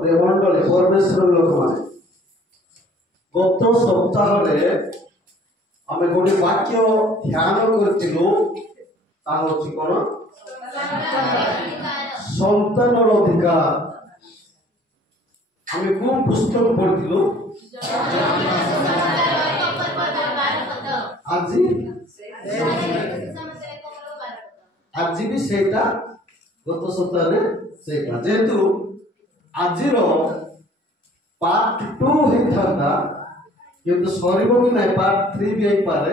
ମଣ୍ଡଳୀ ପରମେଶ୍ୱର ଲୋକମାନେ ଗତ ସପ୍ତାହରେ ଆମେ ଗୋଟେ ବାକ୍ୟ ଧ୍ୟାନ କରିଥିଲୁ। ତାହା ହଉଛି କଣ? ସନ୍ତାନର ଅଧିକାର। ଆମେ କୋଉ ପୁସ୍ତକ ପଢିଥିଲୁ? ଆଜି ବି ସେଇଟା ଗତ ସପ୍ତାହରେ ସେଇଟା ଯେହେତୁ ଆଜିର ପାର୍ଟ 2 ହେଇଥାନ୍ତା କିନ୍ତୁ ସରିବ କି ନାହିଁ, ପାର୍ଟ 3 ବି ହେଇପାରେ।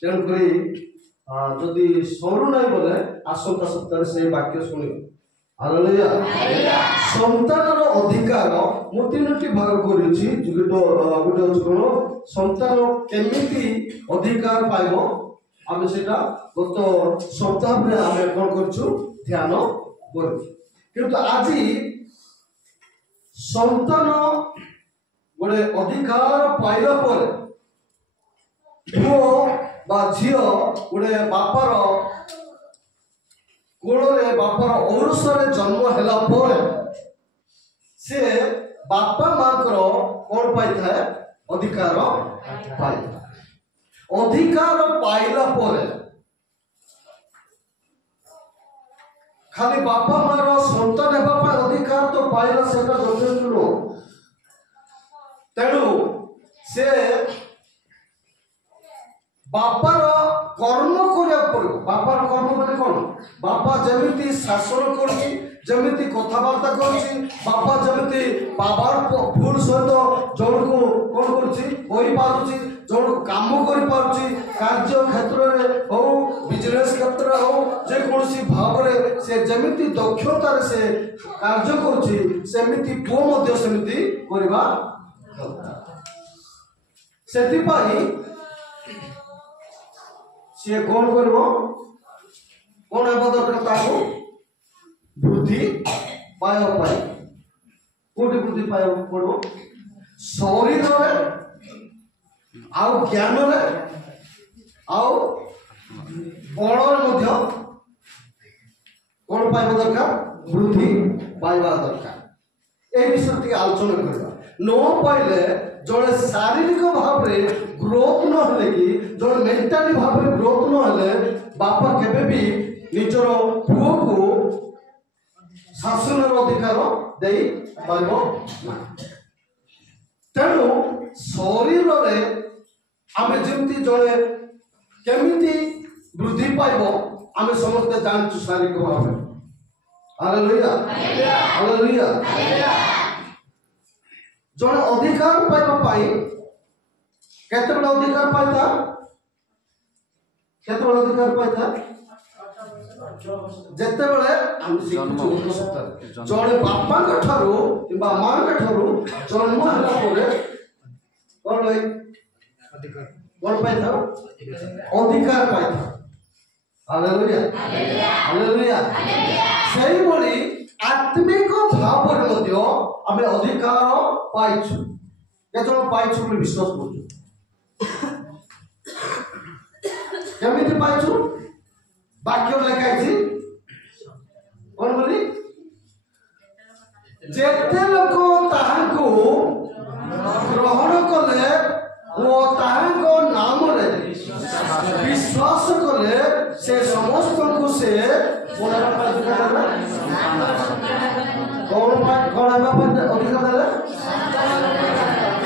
ତେଣୁକରି ଯଦି ସରୁ ନାହିଁ ବୋଲେ ଆସନ୍ତା ସପ୍ତାହରେ ସେଇ ବାକ୍ୟ ଶୁଣିବ। ହାଲେଲୁୟା। ସନ୍ତାନର ଅଧିକାର ମୁଁ 3ଟି ଭାଗ କରିଛି। ଗୋଟେ ହଉଛି କଣ ସନ୍ତାନ କେମିତି ଅଧିକାର ପାଇବ, ଆମେ ସେଇଟା ଗତ ସପ୍ତାହରେ ଆମେ କଣ କରୁଛୁ ଧ୍ୟାନ କରୁଛୁ। କିନ୍ତୁ ଆଜି ସନ୍ତାନ ଗୋଟେ ଅଧିକାର ପାଇଲା ପରେ ପୁଅ ବା ଝିଅ ଗୋଟେ ବାପାର କୋଳରେ ବାପାର ଔରସରେ ଜନ୍ମ ହେଲା ପରେ ସେ ବାପା ମାଙ୍କର କଣ ପାଇଥାଏ? ଅଧିକାର ପାଇଥାଏ। ଅଧିକାର ପାଇଲା ପରେ ଖାଲି ବାପା ମାର ସନ୍ତାନ ହେବା ପାଇଁ ଅଧିକାର ତ ପାଇଲା, ସେଟା ଯଥେଷ୍ଟ ନୁହଁ। ତେଣୁ ସେ ବାପାର କର୍ମ କରିବାକୁ ପଡିବ। ବାପାର କର୍ମ ମାନେ କଣ? ବାପା ଯେମିତି ଶାସନ କରୁଛି, ଯେମିତି କଥାବାର୍ତ୍ତା କରୁଛି, ବାପା ଯେମିତି ବାବାର ଭୁଲ ସହିତ ଜଣକୁ କଣ କରୁଛି କହିପାରୁଛି, ଜଣକୁ କାମ କରିପାରୁଛି, କାର୍ଯ୍ୟ କ୍ଷେତ୍ରରେ ହଉ ବିଜନେସ କ୍ଷେତ୍ରରେ ହଉ ଯେକୌଣସି ଭାବରେ ସେ ଯେମିତି ଦକ୍ଷତାରେ ସେ କାର୍ଯ୍ୟ କରୁଛି, ସେମିତି ପୁଅ ମଧ୍ୟ ସେମିତି କରିବା। ସେଥିପାଇଁ ସିଏ କଣ କରିବ? କଣ ହେବା ଦରକାର? ତାକୁ ବୃଦ୍ଧି ପାଇବା ପାଇଁ କୋଉଠି ବୃଦ୍ଧି ପାଇବାକୁ ପଡିବ? ଶରୀରରେ ଆଉ ଜ୍ଞାନରେ ଆଉ ବଳରେ ମଧ୍ୟ କଣ ପାଇବା ଦରକାର? ବୃଦ୍ଧି ପାଇବା ଦରକାର। এই বিষয়ে ଟିକେ ଆଲୋଚନା କରିବା। ନ ପାଇଲେ ଜଣେ ଶାରୀରିକ ଭାବରେ ଗ୍ରୋଥ ନ ହେଲେ କି ଜଣେ ମେଣ୍ଟାଲି ଭାବରେ ଗ୍ରୋଥ ନ ହେଲେ ବାପା କେବେ ବି ନିଜର ପୁଅକୁ ଶାସନର ଅଧିକାର ଦେଇ ପାରିବ ନାହିଁ। ତେଣୁ ଶରୀରରେ ଆମେ ଯେମିତି ଜଣେ କେମିତି ବୃଦ୍ଧି ପାଇବ ଆମେ ସମସ୍ତେ ଜାଣିଛୁ ଶାରୀରିକ ଭାବରେ। Hallelujah hallelujah. ଜଣେ ଅଧିକାର ପାଇବା ପାଇଁ କେତେବେଳେ ଅଧିକାର ପାଇଥାଏ? କେତେବେଳେ ଅଧିକାର ପାଇଥାଏ? ଯେତେବେଳେ ଆମେ ଶିଖୁଛୁ ଜଣେ ବାପାଙ୍କ ଠାରୁ କିମ୍ବା ମାଙ୍କ ଠାରୁ ଜନ୍ମ ହେଲା ପରେ କଣ ପାଇଥାଉ? ଅଧିକାର ପାଇଥାଉ। Hallelujah hallelujah. ସେଇଭଳି ଆତ୍ମିକ ଭାବରେ ମଧ୍ୟ ଆମେ ଅଧିକାର ପାଇଛୁ। କେତେବେଳେ ପାଇଛୁ ବୋଲି ବିଶ୍ୱାସ କରୁଛୁ? କେମିତି ପାଇଛୁ? ବାକ୍ୟ ଲେଖା ହେଇଛି କଣ ବୋଲି? ଯେତେ ଲୋକ ତାହାଙ୍କୁ ଗ୍ରହଣ କଲେ ଓ ତାହାଙ୍କ ନାମରେ ବିଶ୍ୱାସ କଲେ ସେ ସମସ୍ତଙ୍କୁ ସେ କଣ ହେବା ପାଇଁ ଅଧିକାର ଦେଲେ?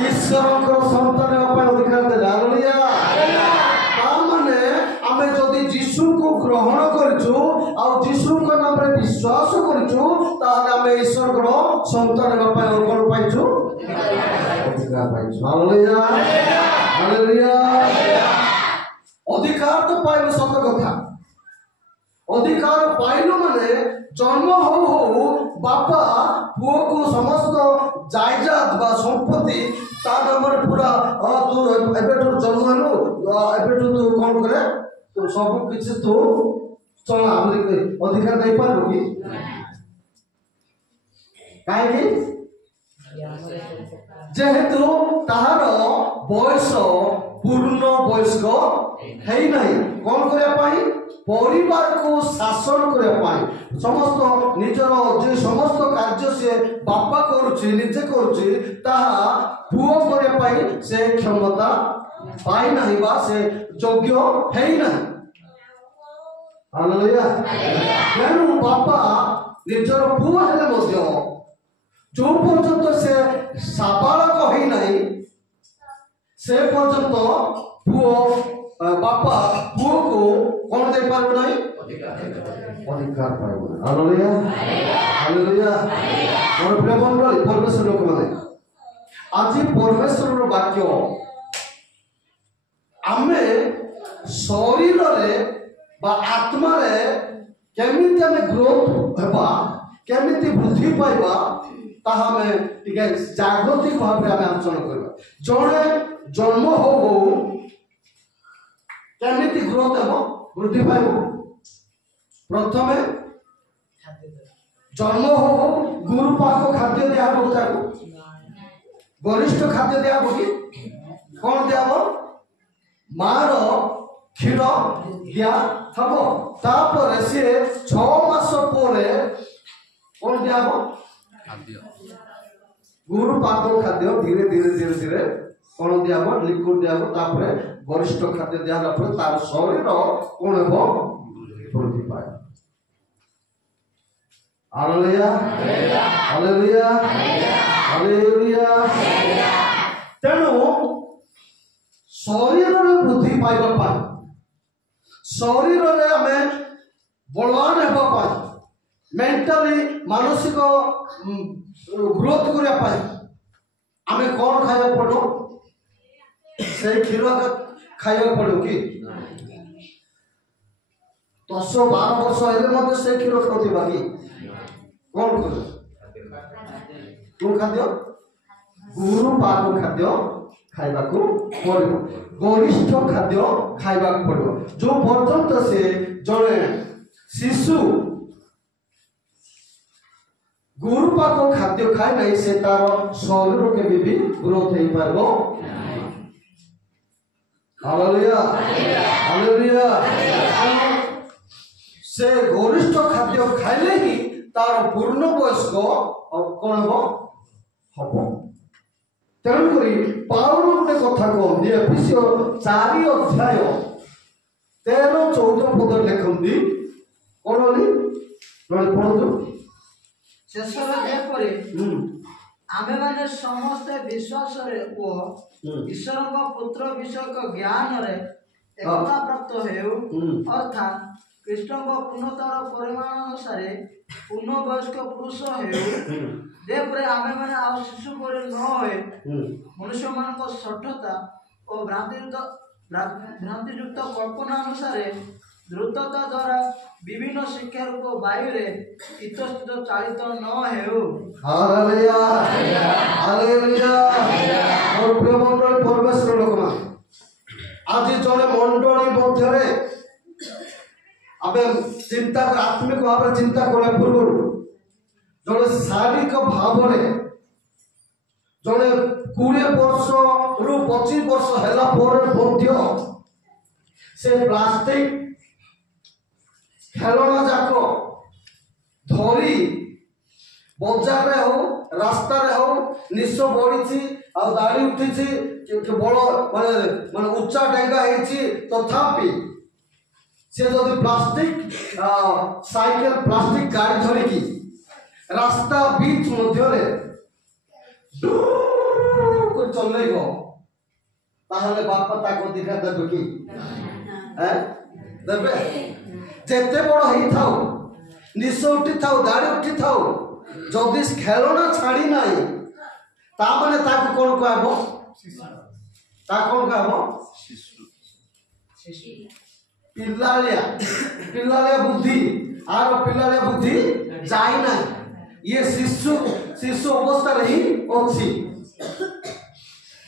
ଈଶ୍ୱରଙ୍କର ସନ୍ତାନ ହେବା ପାଇଁ ଅଧିକାର ଦେଲେ। ହାଲେଲୁୟା। ତାମାନେ ଆମେ ଯଦି ଯୀଶୁଙ୍କୁ ଗ୍ରହଣ କରିଛୁ ଆଉ ଯୀଶୁଙ୍କ ନାମରେ ବିଶ୍ୱାସ କରିଛୁ, ତାହେଲେ ଆମେ ଈଶ୍ୱରଙ୍କର ସନ୍ତାନ ହେବା ପାଇଁ କଣ ପାଇଛୁ? ଅଧିକାର ପାଇଛୁ। Hallelujah hallelujah. ଅଧିକାର ତ ପାଇଲୁ, ସତ କଥା। ଅଧିକାର ପାଇଲୁ ମାନେ ଜନ୍ମ ହଉ ହଉ ବାପା ପୁଅକୁ ସମସ୍ତ ଜାଇଜାଦ ବା ସମ୍ପତ୍ତି ତା ନାମରେ ପୁରା ତୁ ଏବେଠୁ ଜନ୍ମ ହେଲୁ, ଏବେଠୁ ତୁ କଣ କରେ ତୁ ସବୁ କିଛି ତୁ ଚଳା ଅଧିକାର ଦେଇପାରିବୁ କି? କାହିଁକି? ଯେହେତୁ ତାହାର ବୟସ ପୂର୍ଣ୍ଣ ବୟସ୍କ ହେଇନାହିଁ। କଣ କରିବା ପାଇଁ? परिवार को शासन करने समस्त निजर जो समस्त कार्य से बापा करुच्ची निजे करुच्ची ताहा पुओ करने से क्षमता पाई नहीं बा से योग्य है ही नहीं। हालेलुया। तेणु बापा निजर पुओ हेले मध्य जो पर्यंत से साबालक है नहीं से पर्यंत पुओ बापा पुओ को कौन दे पार नहीं अधिकार पाइब। Hallelujah hallelujah. मोर प्रिय बंधु परमेश्वर लोक माने आज परमेश्वर वाक्य आमे शरीर रे बा आत्मा रे केमिति आमे ग्रोथ हेबा केमिति वृद्धि पाइबा ताहा हमें ठीक है जागतिक भाव में आलोचना करबा। जणे जन्म हो केमिति ग्रोथ हेबो वृद्धि पाइबो प्रथमे जन्म हो गुरु पाक खाद्य दिया हो ताको वरिष्ठ खाद्य दिया हो कि कौन दिया हो मार क्षीर दिया हबो तापर से 6 मास परे कौन दिया हो गुरु पाक खाद्य धीरे धीरे धीरे धीरे कौन दिया हो लिक्विड दिया हो तापर वरिष्ठ खाद्य दिया पर तार शरीर कौन हो वृद्धि पाए। Hallelujah hallelujah hallelujah. तेणु शरीर रे वृद्धि पाइबा पाए शरीर रे हमें बलवान हेबा पाए मेंटली मानसिक ग्रोथ करिया पाए हमें कौन खाइबा पड़ो से क्षीर खाइबा पड़ो कि 10-12 वर्ष हेले मते से क्षीर खाउथिबा कि कौन कर खाद्य गुरु पाक खाद्य खाइबा को पड़ो वरिष्ठ खाद्य खाइबा को पड़ो। जो पर्यंत से जड़े शिशु गुरु पाक खाद्य खाए नहीं से तार शरीर के भी ग्रोथ हो पारबो। Hallelujah hallelujah. से वरिष्ठ खाद्य खाइले ही तार पूर्ण वयस्क कौन हम। तेणुक पाउल गोटे कथा कहते एफिसियो 4 अध्याय 13-14 पद लिखती कौन पढ़ु शेष आमे माने समस्त विश्वास रे ओ ईश्वर पुत्र विषयक ज्ञान रे एकता प्राप्त हेउ अर्थात कृष्ण पूर्णतार परिमाण अनुसार पूर्ण वयस्क पुरुष हेउ देवरे आमे माने आ शिशु परे न होए मनुष्य मान को सठता और भ्रांतियुक्त कल्पना अनुसार द्रुतता द्वारा विभिन्न शिक्षा रूप वायु रे इतस्त चालित न हेउ। Hallelujah hallelujah. और प्रिय मंडली परमेश्वर लोक आज जड़े मंडली मध्य रे आबे चिंता आत्मिक भाव चिंता करने पूर्व जड़े शारीरिक भाव जड़े 20 वर्ष रु 25 वर्ष हैला मध्य से प्लास्टिक खेलना जाक धरी बजार रे हो रास्ता रे हो निश बढ़ी आ दाढ़ी उठी बड़ माने उच्चा डेंगा है तथापि से जदि प्लास्टिक साइकेल प्लास्टिक गाड़ी धरिकी रास्ता बीच मध्य चल ताहले बापा ताको दिखा देबे कि देबे जेते बड़ ही थाओ निश उठी थाओ दाढ़ी उठी थाओ जदि खेलना छाड़ी नाही ता माने ताको कोन कहबो ता कोन कहबो पिल्लालिया बुद्धि आर पिल्लालिया बुद्धि जाई ना ये शिशु अवस्था ही अच्छी।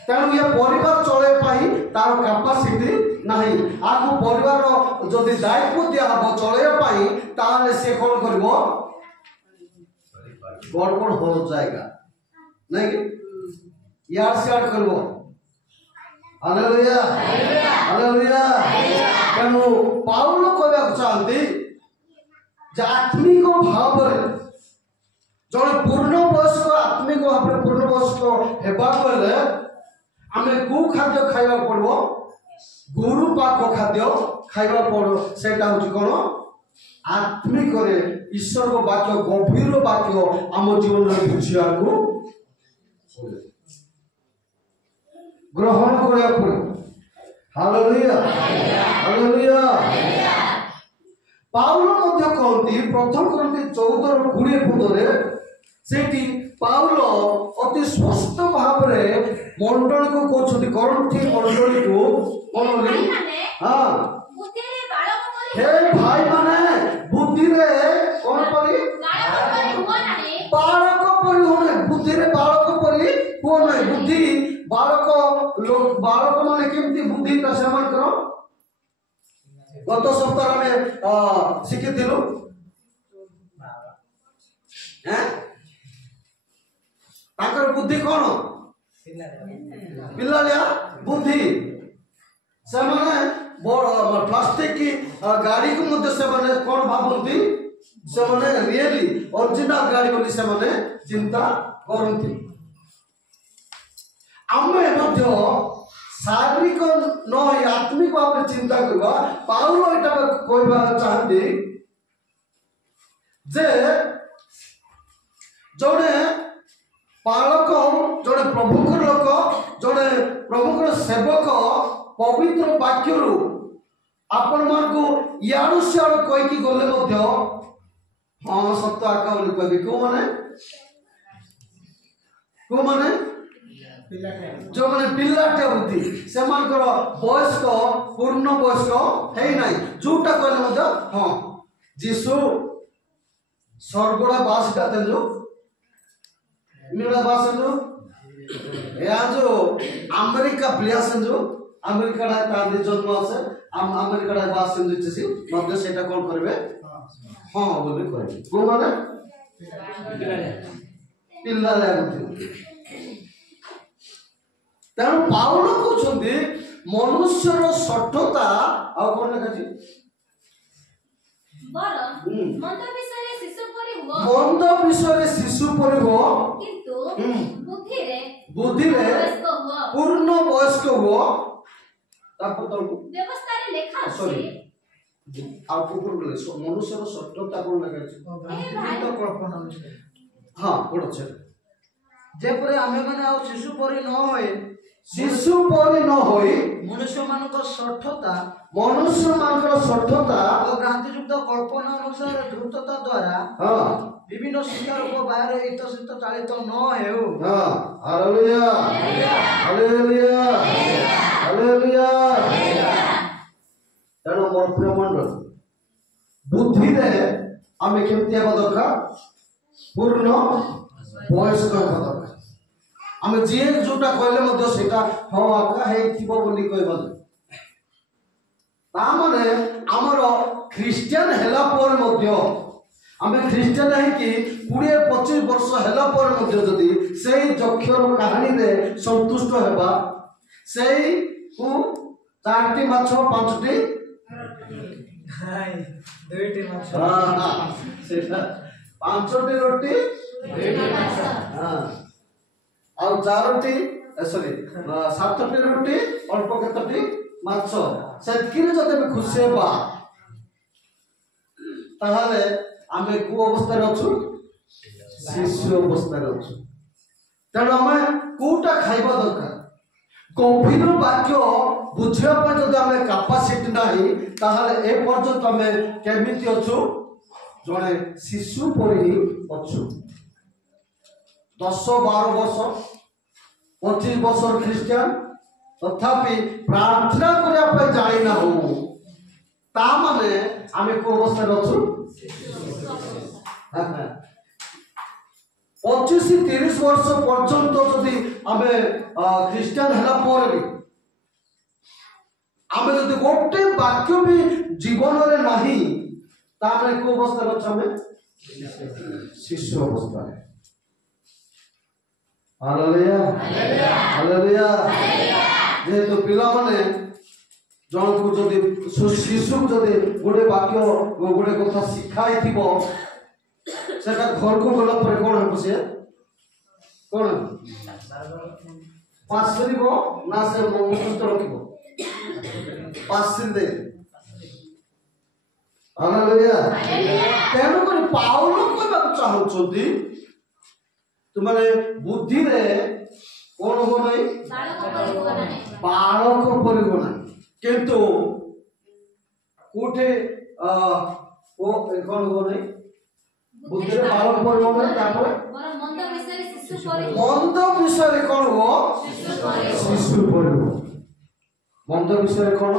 तेणु ये परिवार चले पाई तार कैपेसिटी नहीं आगु परिवार जदि दायित्व दिया हम चले पाई ताले से कौन करबो गड़बड़ हो जाएगा नहीं यार शेयर करबो हालेलुया हालेलुया तेणु पाउल कहवा चाहती जे आत्मिक भाव जड़े पूर्ण वयस्क आत्मिक भाव पूर्ण वयस्क हेबा बेले आमे को खाद्य खाइबा पड़ो गुरु पाक खाद्य खाइबा पड़ो सेटा होची कोन आत्मिक रे ईश्वर को वाक्य गंभीर वाक्य आम जीवन रे बुझिया को ग्रहण करिया पड़ो हालेलुया हालेलुया पाउल मध्य कहती प्रथम करती 14:20 पदरे सेठी पाउल अति स्पष्ट भाव रे मंडल को कहछथि करंथी मंडल को मनली हां बुद्धि रे बालक परि हे भाई माने बुद्धि रे कोन परि बालक परि होने बुद्धि रे बालक परि कोन है बुद्धि बालक लोग बालक माने केमती बुद्धि ता समान करो गत सप्ताह में शिखिथिलु हैं ताकर बुद्धि कोन पिल्लालिया बुद्धि से माने बड़ प्लास्टिक की गाड़ी को मध्य से माने कोन भाबंती से माने रियली ओरिजिनल गाड़ी बोली से माने चिंता करंती आमे मध्य शारीरिक न आत्मिक भाव चिंता करबा पाउल एटा कहबा चाहती जे जोड़े पालक जोड़े प्रभुकर लोक जोड़े प्रभुकर सेवक पवित्र वाक्य आपण मान को याडू सियाडू कहि की गले मध्य हां सत्य आका बोली कहबी को माने जो माने पिल्लाटे बुद्धि से मानकर वयस्क पूर्ण वयस्क है नहीं जोटा कहले मध्य हां जीसु स्वर्गड़ा बासटा देलु मिला बासनु या जो अमेरिका प्लेसन जो अमेरिका रा तांदे जन्म আছে अमेरिका रा बासन दिछसी मध्य सेटा कोन करबे हां बोले कहबे को माने पिल्ला लागुथि तेणु पाउल कहते मनुष्यर सठता आ कोन लिखाछि मंद विषय शिशु परि हो किंतु बुद्धि रे पूर्ण वयस्क हो तापर तो व्यवस्था रे लेखा सॉरी अछि आ पूर्ण बोले मनुष्यर सठता कोन लिखाछि तो कल्पना हां पढो छे जेपरे आमे माने आ शिशु परि न होय शिशु परि न होई मनुष्य मानक सठता और भ्रांतियुक्त कल्पना अनुसार द्रुतता द्वारा हां विभिन्न शिक्षा रूप बाहर इतसित चालित न हेउ हां हालेलुया हालेलुया हालेलुया तेणु मोर प्रिय मंडल बुद्धि रे आमे केमति हेबा दरकार पूर्ण वयस्क हेबा दरकार आमे जे जोटा कहले मध्य सेटा हां आका हे थिबो बोली कहबा ता माने हमर ख्रिस्टियन हेला पर मध्य आमे ख्रिस्टियन है कि 20-25 वर्ष हेला पर मध्य जदी सेही जक्षर कहानी रे संतुष्ट हेबा सेही को 4टी माछ 5टी हाय 2टी माछ हां सेटा 5टी रोटी 2टी माछ हां और 4टी सॉरी 7टी रोटी अल्प केतटी माछ सेतकिरे जदे खुशी हेबा ताहाले आमे को अवस्था रे अछु शिशु अवस्था रे अछु तेणु आमे कोटा खाइबा दरकार गंभीर वाक्य बुझिया पे जदि आमे कैपेसिटी नाही ताहाले ए पर्यंत आमे केमिति अछु जणे शिशु परि अछु 10-12 वर्ष 25 वर्ष ख्रिस्टियन तथापि प्रार्थना करिया पे जाई ना हो ता माने आमे को अवस्था रे अछु 25-30 वर्ष पर्यंत जदि आमे ख्रिस्टियन हेला पर भी आमे जदि गोटे वाक्य भी जीवन रे नाही तामे को अवस्था रे अछु शिशु अवस्था रे हालेलुया हालेलुया जेहेतु पिला माने जन को जदि शिशु जदि गोटे वाक्य गोटे कथा शिखाई थिबो सेटा घर को गला पर कोन हो से कोन पासरिबो ना से मुक्त रखिबो पासरि दे हालेलुया तेनु कोन पाउलो कहबा चाहउछोती तुमने बुद्धि रे कोन हो नहीं बालक परिगो नहीं किंतु कोठे ओ कोन हो नहीं बुद्धि रे बालक परिगो नहीं तापर मंद विषय कोन हो शिशु परिगो मंद विषय कोन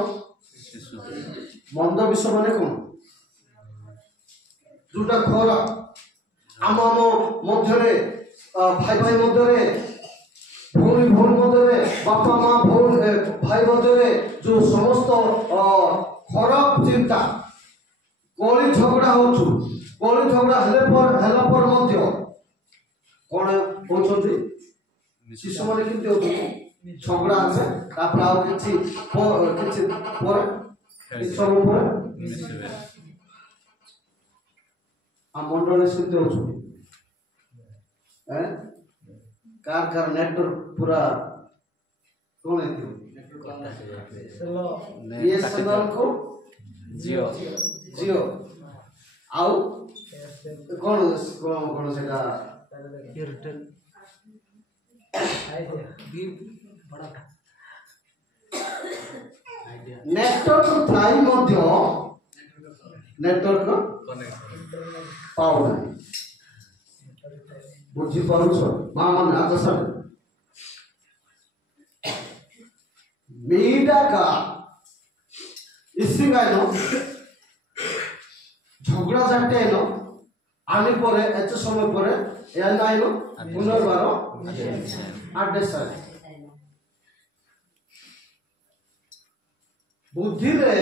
मंद विषय माने कोन जोटा खरा आम मध्य भाई भाई मध्य भूमि भूमि मध्य बापा माँ भूमि भाई मध्य जो समस्त खराब चिंता कली झगड़ा होचु कली झगड़ा हेला पर मध्य कौन होचंती शिशु माने किंतु होचु झगड़ा আছে তারপর আর কিছু পরে কিছু পরে आ मंडल सिद्ध हो कार नेटवर्क पूरा कौन है बीएसएनएल को जियो जियो आउ कौन कौन सेटा एयरटेल नेटवर्क थाई मध्य नेटवर्क पाओ बुझी पारुछ मां मन आकाश मीडा का इसी गायनो झगड़ा जाटे नो आने परे एत समय परे या नाइनो पुनर्बार आदेश बुद्धि रे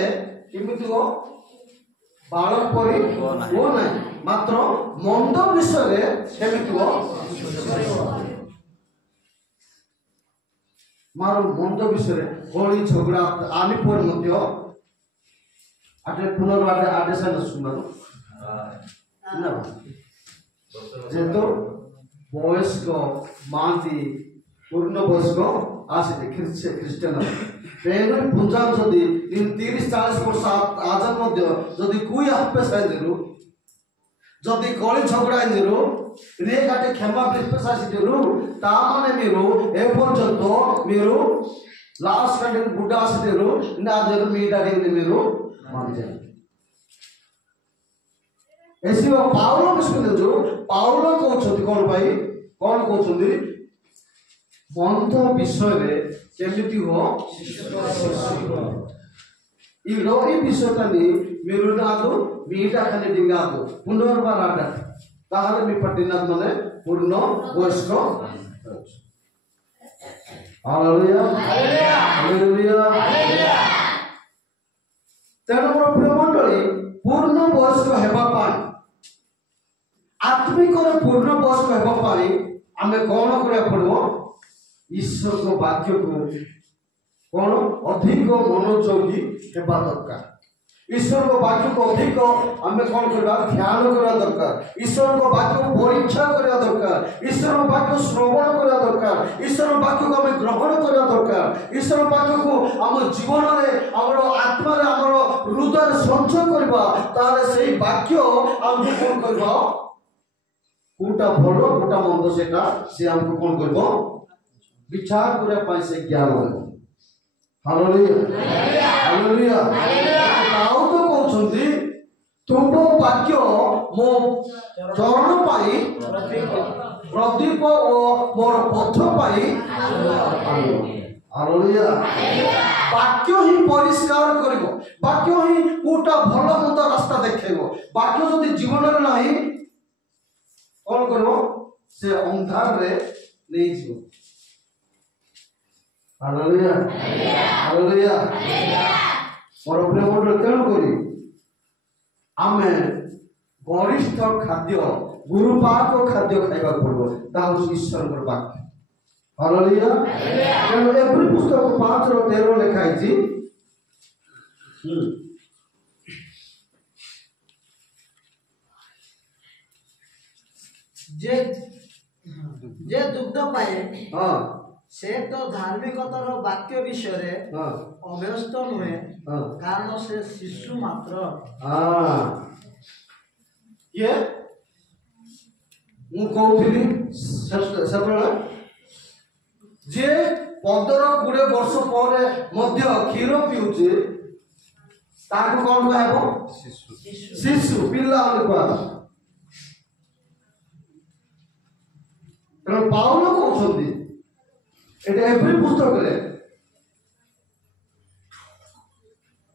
किमिति हो बालक परि वो नहीं मात्र मंद विषय केमिति हो मारो मंद विषय होली झगड़ा आनी पर मध्य आटे पुनर्बार आदेश न सुनारो ना जेतो वयस्क मांती पूर्ण वयस्क आसे ख्रिस्टियन पेन पुंजाब जदि इन 30-40 वर्ष आजन मध्य जदि कुई आपे साइदिरु जदि कली झगड़ा इंदिरु रे काटे क्षमा विश्वास दिरु ता माने मिरु ए पर्यंत मिरु लास्ट काटे बुड्ढा आसिदिरु ना जदि मीडा दिन मिरु मान जाय एसी पाउलो विश्वास जो पाउलो कहउछथि कोन भाई कोन कहउछथि बंध विषय रे केमिति हो ई रोही विषयटा नि मेरो नादो मीटा खाली डिंगादो पुनर्बार आडा ताहारे मी पटिनाथ माने पूर्ण वयस्क हालेलुया हालेलुया हालेलुया तेणु मोर प्रिय मंडली पूर्ण वयस्क हेबा पाई आत्मिक पूर्ण वयस्क हेबा पाई आमे कोन करिया पड़बो ईश्वर को वाक्य को कौन अधिक मनोयोगी हेबा दरकार ईश्वर को वाक्य को अधिक आमे कौन करबा ध्यान करबा दरकार ईश्वर को वाक्य को परीक्षा करबा दरकार ईश्वर को वाक्य श्रवण करबा दरकार ईश्वर वाक्य को आमे ग्रहण करबा दरकार ईश्वर वाक्य को हम जीवन रे हमर आत्मा रे हमर हृदय संचय करबा तारे सेही वाक्य हमको कौन करबा कोटा भलो कोटा मंद सेटा से हमको कौन करबो विचार करे पाए से ज्ञान हो हालेलुया हालेलुया ताऊ तो कहउछंती तुमको वाक्य मो चरण पाई प्रदीप ओ मोर पथ पाई हालेलुया वाक्य ही परिष्कार करिवो वाक्य ही कोटा भलो मंद रास्ता देखेबो वाक्य जदि जीवन रे नाही कोन करबो से अंधार रे नै जीवो हालेलुया हालेलुया मोर प्रिय मंडल तेणु करी आमे वरिष्ठ खाद्य गुरुपाक खाद्य खाइबा पड़ो ता ईश्वर वाक्य हालेलुया ତେଣୁ ଏଭଳି ପୁସ୍ତକ 5:13 ଲେଖା ହେଇଛି जे जे दुग्ध पाए हाँ से तो धार्मिकतार वाक्य विषय हाँ अभ्यस्त नुहे हाँ कारण से शिशु मात्र हाँ ये ମୁଁ କହୁଥିଲି ସେତେବେଳେ ଯେ 15-20 ବର୍ଷ ପରେ ମଧ୍ୟ କ୍ଷୀର ପିଉଛି ତାକୁ କଣ କୁହାହେବ ଶିଶୁ ପିଲା ବୋଲି କୁହାହେବ ତେଣୁ ପାଉଲ କହୁଛନ୍ତି ଏଟା ଏଭଳି ପୁସ୍ତକରେ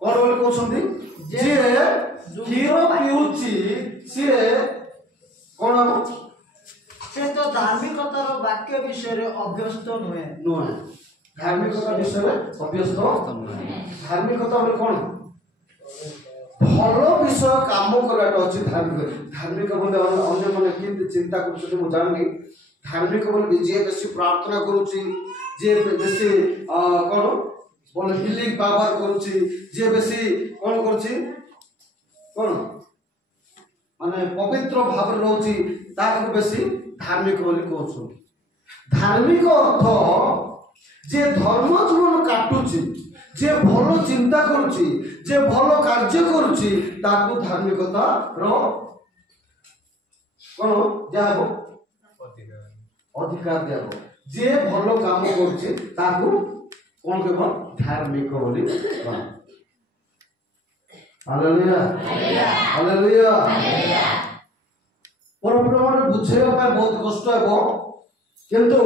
କଣ ବୋଲି କହୁଛନ୍ତି ଯେ କ୍ଷୀର ପିଉଛି ସିଏ କଣ ହବ से तो धार्मिकतार वाक्य विषय अभ्यस्त नुहे नुहे धार्मिकता विषय अभ्यस्त धार्मिकता बोले कौन भल विषय काम कराटा अछि धार्मिक बोले अन्य माने किंतु चिंता करछथि मु जाननी धार्मिक बोले जे बेसी प्रार्थना करूची जे बेसी कोन बोले हिलिंग पावर करूची जे बेसी कोन करूची कोन माने पवित्र भाव रहउची ताको बेसी धार्मिक बोली कहउछन धार्मिक अर्थ जे धर्म जीवन काटुची जे भल चिंता करुची जे भल कार्य करुची ताकू धार्मिकता रो कोन जाबो अधिकार देबो जे भल काम करुची ताकू कोन कहबो धार्मिक बोली कहबो हालेलुया हालेलुया परम्परा बुझेगा बहुत कष्ट है किंतु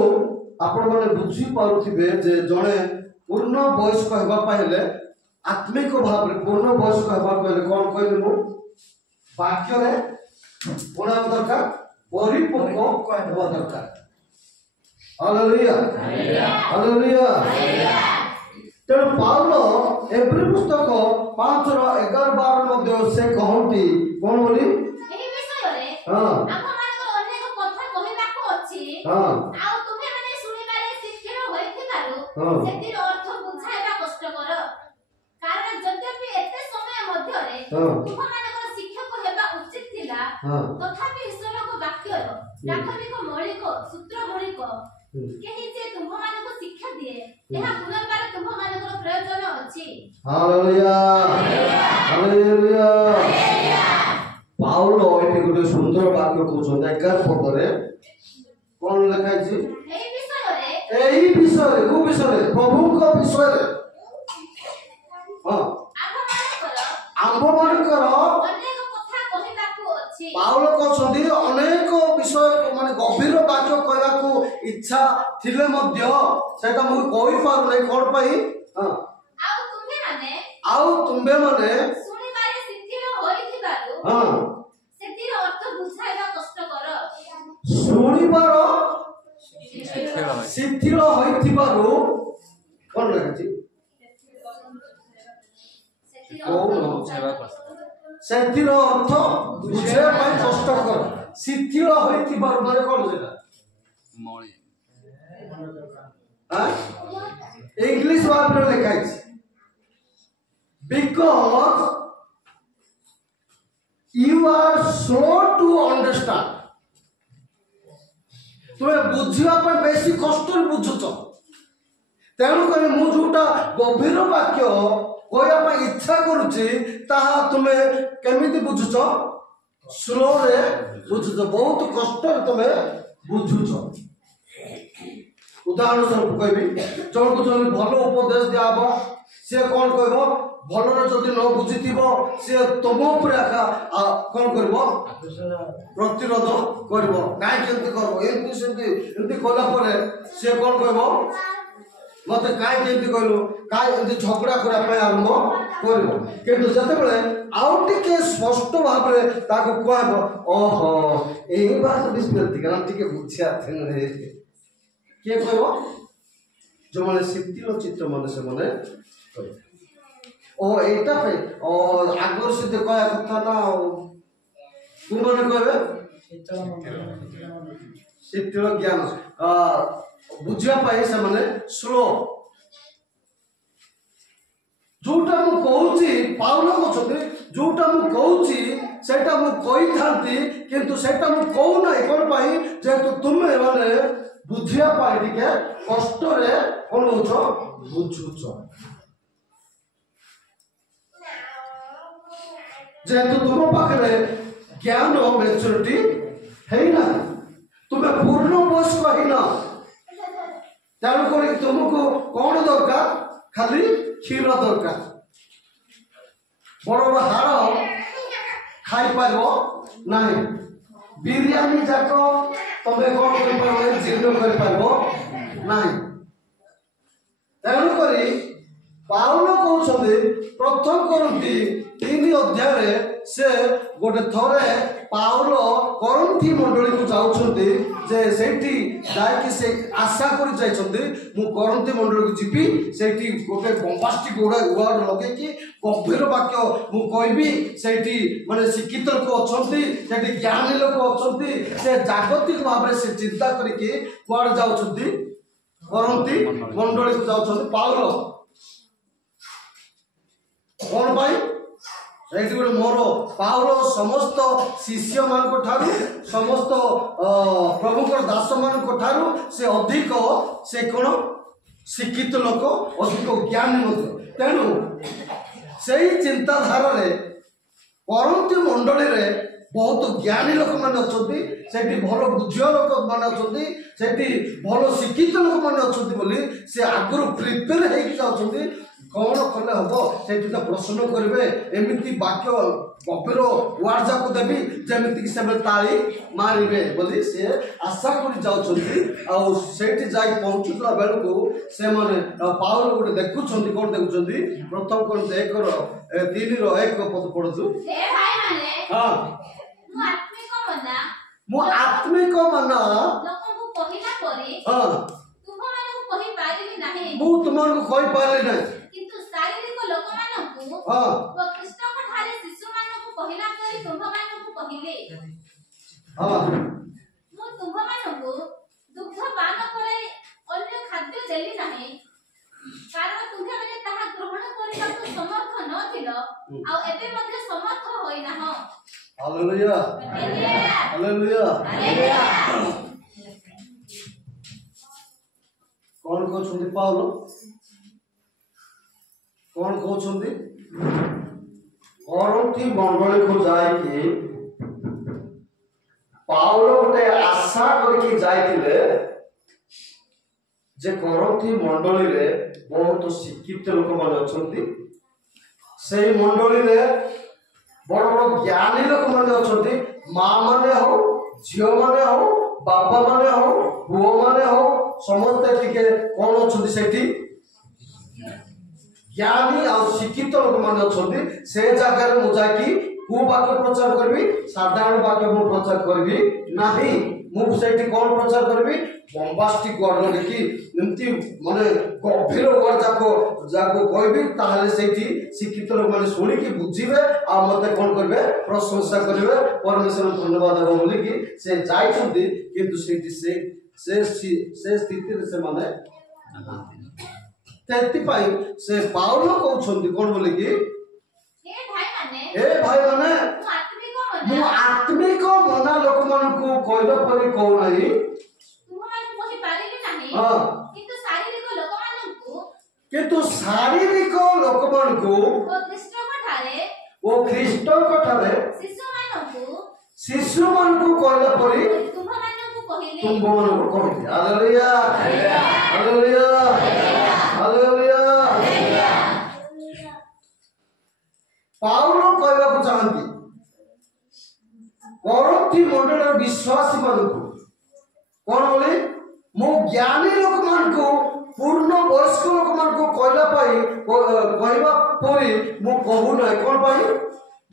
आपण माने बुझी पारुथिबे जे जणे पूर्ण वयस्क हेबा पहिले आत्मिक भाव रे पूर्ण वयस्क हेबा पहिले कोन कहले मु वाक्य रे कोन दरकार परिपक्व हेबा दरकार हालेलुया हालेलुया तेणु पाउल एभली पुस्तक 5:11-12 मध्ये से कहंती कोन बोली ଏହି ବିଷୟରେ हां ଆମମାନଙ୍କର ଅନେକ କଥା କହିବାକୁ ଅଛି हां ଆଉ ତୁମେମାନେ ଶୁଣିବାରେ ଶିକ୍ଷିତ ହୋଇଥିବାରୁ ହଁ। ସେଥିର ଅର୍ଥ ବୁଝାଇବା କଷ୍ଟକର କାରଣ ଯଦ୍ୟପି ଏତେ ସମୟ ମଧ୍ୟରେ ହଁ। ତୁମମାନଙ୍କର ଶିକ୍ଷକ ହେବା ଉଚିତ ଥିଲା हां ତଥାପି ଈଶ୍ୱରଙ୍କ ବାକ୍ୟର ପ୍ରାଥମିକ ମୌଳିକ ସୂତ୍ରଗୁଡ଼ିକ କେହି ଯେ ତୁମମାନଙ୍କୁ ଶିକ୍ଷା ଦିଏ ଏହା ପୁନର୍ବାର ତୁମମାନଙ୍କର ପ୍ରୟୋଜନ ଅଛି हालेलुया हालेलुया पाउल एठी गोटे सुंदर वाक्य कहउछन 11 पदरे कोन लिखा अछि ଏହି ବିଷୟରେ एही विषय को विषय प्रभु को विषय हां आंभ मानकर ଅନେକ କଥା କହିବାକୁ ଅଛି पाउल कहउछन्ती अनेक विषय माने गभीर वाक्य कहବାକୁ इच्छा थिले मध्य सेटा मु कहि पारु नै कोन पई हां ଆଉ ତୁମେ माने ଶୁଣିବାରେ ଶିଥିଳ ହୋଇଥିବାରୁ हां ସେଥିର ଅର୍ଥ ବୁଝାଇବା କଷ୍ଟକର ଶୁଣିବାର ଶିଥିଳ ହୋଇଥିବାରୁ କଣ ଲେଖାଛି ସେଥିର ଅର୍ଥ ବୁଝିବା ପାଇଁ କଷ୍ଟକର ଶିଥିଳ ହୋଇଥିବାରୁ ମାନେ କଣ ସେଟା ଇଂଲିଶ ୱାର୍ଡରେ ଲେଖା ହେଇଛି because you are slow to understand तुमे बुझिबा पर बेसी कष्ट बुझुछ तेणु कर मु जोटा गभीर वाक्य कहया पर इच्छा करूची ताहा तुमे केमिति बुझुछ स्लो रे बुझुछ बहुत कष्ट तुमे बुझुछ उदाहरण स्वरूप कहबी जण को जण भलो उपदेश दियाबो से कोन कहबो भलरे जदि न बुझिथिबो से तुम ऊपर आका कोन करबो प्रतिरोध करबो काई केंति करबो एंति सेंति एंति कोला परे से कोन कहबो मते काई केंति कहलो काई एंति झगड़ा करा पे आरंभ करबो किंतु जते बेले आउ टिके स्पष्ट भाव रे ताको कहबो ओहो एही बात विस्फोट कारण टिके बुझिया थेन रे के कहबो जो माने शिथिल चित्त माने से माने कहबो ओ एटा पे और आगोर से देखो या कथा ना तुम माने कहबे शिथिल ज्ञान बुझिया पाए से माने स्लो जोटा मु कहूची पाउलो कहउछते जोटा मु कहूची सेटा मु कहि थांती किंतु सेटा मु कहू नाही कोन पाई जेतु तुमे माने बुझिया पाए टिके कष्ट रे कोन होछो बुझुछो जेतु तुम पाखरे ज्ञान मैच्योरिटी है ना तुम्हें पूर्ण वयस्क हिना तेणु कर तुमको कौन दरकार खाली क्षीर दरकार बड़ बड़ हाड़ खाई पार ना बिरियानी जाक तुम्हें कौन कर जीर्ण कर ना तेणु कर पाउलो कहते प्रथम करती 3 अध्याय से गोटे थरे पाउलो करंथी मंडली को जाउछंती जे सेठी जायकि से आशा करि जाइछंती मु करंथी मंडली को जीपी सेठी गोटे बम्बास्टिक वर्ड लगे कि गंभीर वाक्य मु कहबी सेठी माने शिक्षित लोक अछंती सेठी ज्ञानी लोक अछंती से जागतिक भाव से चिंता करिके कुआड जाउछंती करंथी मंडली को जाउछंती पाउलो कौन भाई मोर पाउलो समस्त शिष्य मान ठारू समस्त प्रभुकर दास मान ठारू से अधिक से कौन शिक्षित लोक अधिक ज्ञानी तेणु से चिंताधारा करंती मंडली रे बहुत ज्ञानी लोक मैंने अच्छा भल बुझिया लोक मैंने अच्छा भल शिक्षित लोक मैंने अच्छा से आगुरी प्रिपेयर होती कौन कले हम से प्रश्न करेंगे एमती वाक्य गभीर वार्ड जाक देवी जमीक से ताली मारे बोली सी आशा कर जाई पहुँचुला बेलू से मैंने पाउल गोटे देखुं कौन देखुं प्रथम कौन 1:3 पद पढ़ु हाँ मु आत्मिक मना हाँ मु तुमको कहि पारे ना किंतु शारीरिक लोक मानकु हां व कृष्ण को ठारे शिशु मानकु कहिला परि तुम मानकु कहिले हां मु तुम मानकु दुग्ध पान करे अन्य खाद्य देली नाही कारण तुमे माने ताहा ग्रहण करिबाकु समर्थ न थिलो आ एबे मध्ये समर्थ होई ना हो हालेलुया हालेलुया हालेलुया कौन कहते पाउलो कौन कहते करंथी मंडली को जाए पाउलो गोटे आशा करके जाइतिले जे करंथी मंडली रे बहुत शिक्षित लोक माने अछंती से मंडली रे बड़ बड़ ज्ञानी लोक माने अछंती मां माने हो झियो माने हो बाबा माने हो पुओ माने हो समस्त टिके कौन अछंती सेठी ज्ञानी और शिक्षित लोक माने अछंती से जगह रे मु जाकी को वाक्य प्रचार करबी साधारण वाक्य मु प्रचार करबी नाही मु सेठी कौन प्रचार करबी बम्बास्टिक वर्ड लगे एमती माने गभीर वर्ड जाको कहबी ताहले सेठी शिक्षित लोक माने सुनी कि बुझिबे आ मते कोन करबे प्रशंसा करबे परमेश्वर धन्यवाद देबो बोली कि से जाइछंती किंतु सेठी से स्थिति से माने तेति पाई से पाउलो कहउछंती कोन बोली कि हे भाई माने मु आत्मिक मना लोक मान को कहला परि कहू नाही तुम माने कहि पारिले नाही हां किंतु शारीरिक लोक मान को ओ ख्रीष्ट को ठारे शिशु मान को कहला परि तुम मान को कहले हालेलुया हालेलुया हालेलुया पाउलो कहबा को चाहंती करंथी मंडल विश्वासी मान को कौन बोले मो ज्ञानी लोक मान को पूर्ण वयस्क लोक मान को कहला पाई कहबा परि मु कहू ना कोन पाई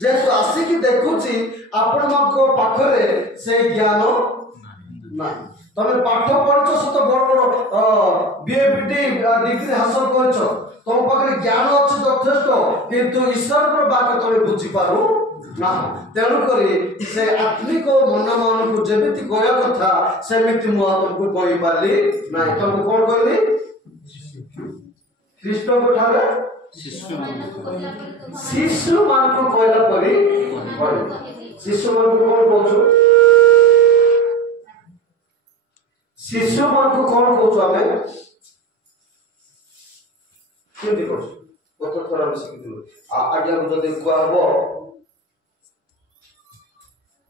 जेतु आसी कि देखुची आपण मान को पाखरे से ज्ञान ना तमे पाठ पढ़छ सत बड़ बड़ बीएपीटी डिग्री हासिल करछ तुम पाखरे ज्ञान अछि यथेष्ट किंतु ईश्वर को बात तमे बुझी पारो ना तेणु करी से आत्मिक मन मान को जेमिति कहया कथा सेमिति मु तुमको कहि पाली नाही तुमको कोन कहली ख्रीष्ट को ठारे शिशु मान को कहला परी शिशु मान को कोन कहछु शिशु मान को कोन कहछु हमें केमति कहछु कत थोड़ा हम शिखिलु आज्ञा को जदि कहबो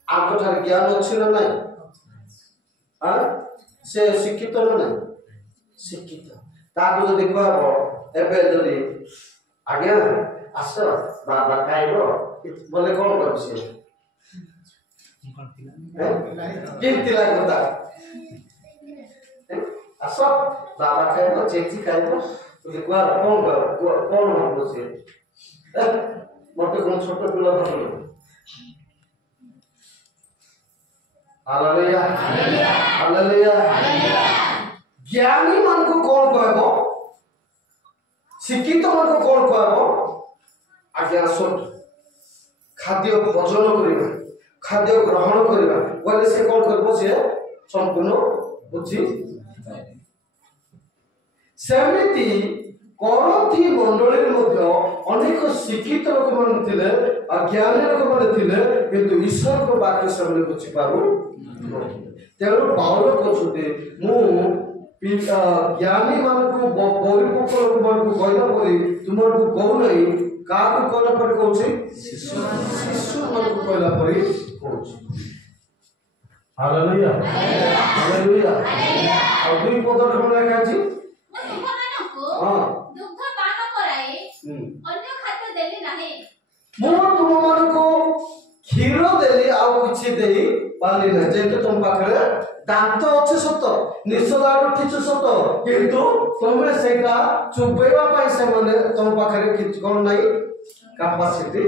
आपको ठार ज्ञान अच्छी ना नहीं हाँ से शिक्षित ना नहीं शिक्षित ताको जदि कहबो एबे जदि आज्ञा आस बाबा खाइबो बोले कौन कर से केमति लागता आस बाबा खाइबो चेची खाइबो तुझे कौन हम से मत कौन छोट पिला भालो हालेलुया हालेलुया ज्ञानी मान को कौन कहबो शिक्षित मान को कौन कहबो आज्ञा सुन खाद्य भोजन करिबा खाद्य ग्रहण करिबा बोले से कौन करबो से संपूर्ण बुझी सेमिति करथि मंडली मध्य अनेक शिक्षित लोक मान थिले अज्ञानी लोक मान थिले किंतु ईश्वर को वाक्य सबले बुझी पारु तेणु पाउल कहते मु ज्ञानी मान को परिपक्व लोक मान को कहला परी तुम को कहू नहीं का को कहला परी कहउछि शिशु मान को कहला परी कहउछि हालेलुया हालेलुया और दुई पद रे काजी हां दुग्ध पान कराए अन्य खाद्य देली नाही मु तुम मान को क्षीर देली आ किछि देई पाली ना जेते तुम पाखरे दांत अछि सत निश्चदार उठिछु सत किंतु तुमरे सेटा चुबेवा पाई से माने तुम पाखरे किछ कोन नाही कैपेसिटी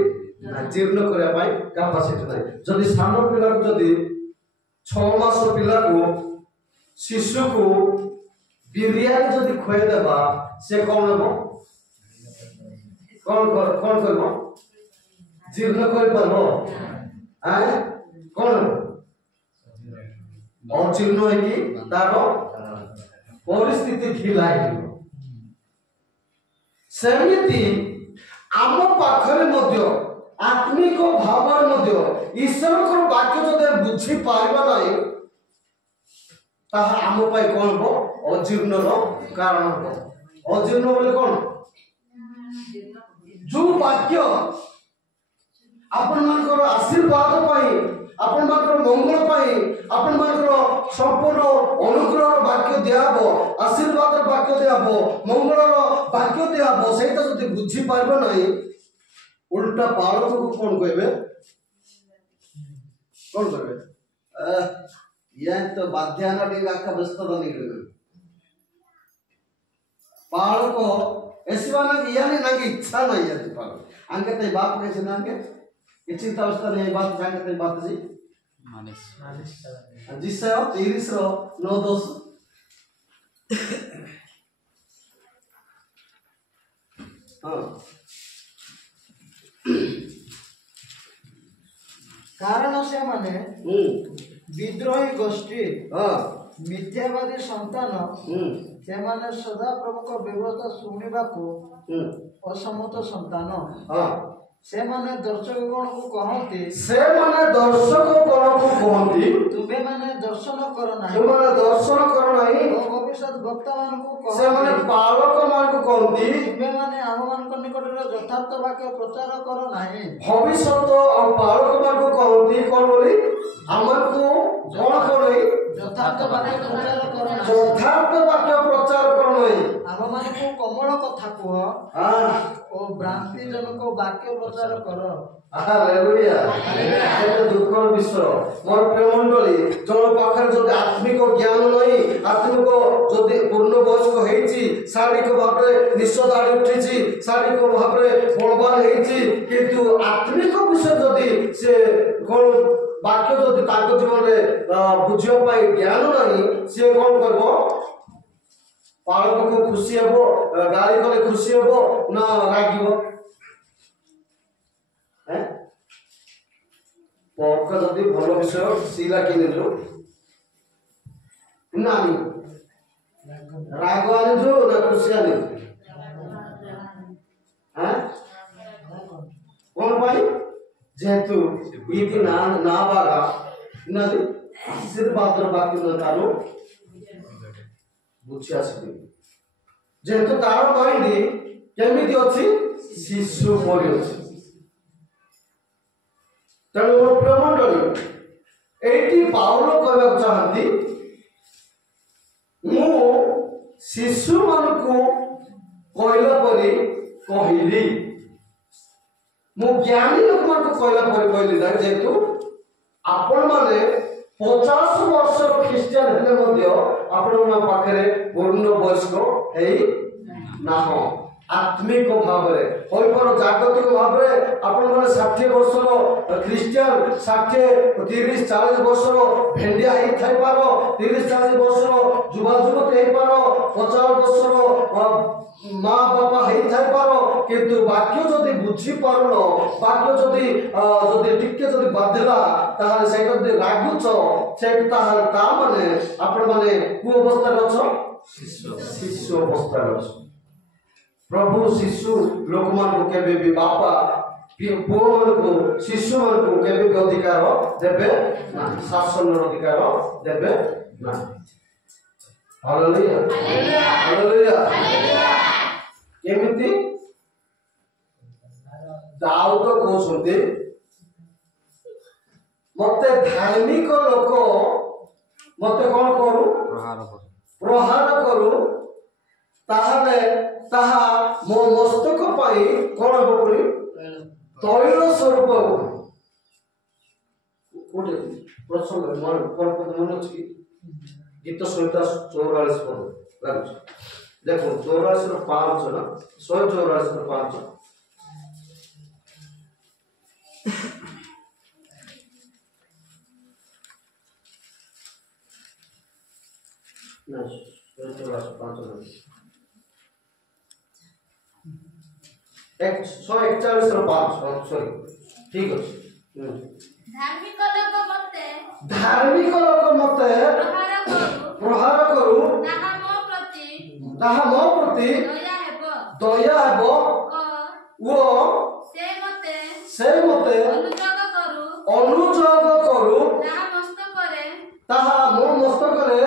ना जीर्ण करया पाई कैपेसिटी नाही जदी सानो पिला को जदी 6 मास पिला को शिशु को बिरयानी जदी खोय देबा से कोन हो कोन करबो जीर्ण कर परबो आए कोन अजीर्ण है कि तार परिस्थिति ढिलाई सेमिति आम पाखरे मध्य आत्मिक भावर मध्य ईश्वर को वाक्य जदि बुझी पारिबा नाही ताहा आम पाई कोन हो अजीर्ण रो कारण हो अजीर्ण बोले कोन जो वाक्य आपण मानकर आशीर्वाद पाई आपण मानकर मंगल पाई आपण मानकर संपूर्ण अनुग्रह वाक्य दियाबो आशीर्वाद वाक्य दियाबो मंगल वाक्य दियाबो सेटा जदि बुझी पारबो नाही उल्टा पावल को कोन कहबे कोन कहबे या तो बाध्यानाटी व्याख्या व्यस्त बनी गयो पावल को ऐसा ना कि यानी ना कि इच्छा नहीं है पावल अंके ते बाप कैसे ना अंके इच्छित अवस्था नहीं बात जाके ते बात जी मानिस जिससे 30 रो 9 10 हां कारण से माने विद्रोही गोष्ठी मिथ्यावादी संतान से माने सदा प्रभु को विरोध सुनिबा को असम्मत संतान से माने दर्शक गण को कहंती से माने दर्शक गण को कहंती तुमे माने दर्शन कर नाही तुमे माने दर्शन कर नाही भविष्यत वक्ता मान को कहंती से माने पालक मान को कहंती तुमे माने आम मान को निकट रे यथार्थ वाक्य प्रचार कर नाही भविष्यत और पालक मान को कहंती कोन बोली हमन को कोन करे यथार्थ वाक्य प्रचार कर नाही यथार्थ वाक्य प्रचार कर नाही आम मान को कमल कथा को हां ओ भ्रांति जनक वाक्य प्रचार कर हालेलुया हालेलुया दुःखर विषय मोर प्रिय मंडली जन पाखर जदि आत्मिक ज्ञान नहीं आत्मिक जदि पूर्ण वयस्क हेछि शारीरिक भाबरे निश्चय दाड़ी उठिछि शारीरिक भाबरे बलवान हेछि किंतु आत्मिक विषय जदि से कोन वाक्य जदि ताको जीवन रे बुझियो पाई ज्ञान नहीं से कोन करबो पालक को खुशी हेबो गाली कले खुशी हेबो ना रागिबो हैं ପକା ଯଦି ଭଲ ବିଷୟ ସିଲା କିଣିଛୁ ନା ରାଗ ଆଣିଛୁ ନା ଖୁସି ଆଣିଛୁ କଣ ପାଇଁ ଯେହେତୁ ଇତି ନା ବାଗା ଇନାଦି ଆଶୀର୍ବାଦର ବାକ୍ୟ ତାରୁ ବୁଝି ଆସିବି ଯେହେତୁ ତାର ମାଇଣ୍ଡ କେମିତି ଅଛି ଶିଶୁ ପରି ଅଛି। ତେଣୁ ମୋ ପ୍ରିୟ ମଣ୍ଡଳୀ ଏଇଠି ପାଉଲ କହିବାକୁ ଚାହାନ୍ତି ମୁଁ ଶିଶୁ ମାନଙ୍କୁ କହିଲା ପରି କହିଲି ମୁଁ ଜ୍ଞାନୀ ଲୋକମାନଙ୍କୁ କହିଲା ପରି କହିଲି ନା ଯେହେତୁ ଆପଣ ମାନେ 50 ବର୍ଷର ଖ୍ରୀଷ୍ଟିଆନ ହେଲେ ମଧ୍ୟ ଆପଣଙ୍କ ପାଖରେ ପୂର୍ଣ୍ଣ ବୟସ୍କ ହେଇ ନାହ ଆତ୍ମିକ ଭାବରେ ହୋଇପାର ଜାଗତିକ ଭାବରେ ଆପଣମାନେ 60 ବର୍ଷର ଖ୍ରୀଷ୍ଟିଆନ 60-30-40 ବର୍ଷର ଭେଣ୍ଡିଆ ହେଇଥାଇପାର 30-40 ବର୍ଷର ଯୁବା ଯୁବତୀ ହେଇପାର 50 ବର୍ଷର ମା ବାପା ହେଇଥାଇପାର କିନ୍ତୁ ବାକ୍ୟ ଯଦି ବୁଝିପାରୁନ ବାକ୍ୟ ଯଦି ଟିକେ ଯଦି ବାଧିଲା ତାହେଲେ ସେଇଟା ଯଦି ରାଗୁଛ ସେଇଟା ତାହେଲେ ତା ମାନେ ଆପଣ ମାନେ କୋଉ ଅବସ୍ଥାରେ ଅଛ ଶିଶୁ ଅବସ୍ଥାରେ ଅଛ। ପ୍ରଭୁ ଶିଶୁ ଲୋକମାନଙ୍କୁ କେବେ ବି ବାପା ପୁଅମାନଙ୍କୁ ଶିଶୁମାନଙ୍କୁ କେବେ ବି ଅଧିକାର ଦେବେ ନାହିଁ ଶାସନର ଅଧିକାର ଦେବେ ନାହିଁ। Hallelujah hallelujah. କେମିତି ଦାଉଦ କହୁଛନ୍ତି ମତେ ଧାର୍ମିକ ଲୋକ ମତେ କଣ କରୁ ପ୍ରହାର କରୁ ତାହେଲେ ତାହା ମୋ ମସ୍ତକ ପାଇଁ କଣ ହେବ ବୋଲି ତୈଳ ସ୍ୱରୂପ କୋଉଠି ପ୍ରସଙ୍ଗ ମନେ ଅଛି କି ଗୀତ ସଂହିତା 44 ପଦ ଲାଗୁଛି ଦେଖୁ 84-5 ନା 184-5 ନା 184-5 141-5 ସରି ଠିକ ଅଛି। ଧାର୍ମିକ ଲୋକ ମତେ ପ୍ରହାର କରୁ ତାହା ମୋ ପ୍ରତି ଦୟା ହେବ ଓ ସେ ମତେ ଅନୁଯୋଗ କରୁ ତାହା ମୋ ମସ୍ତକରେ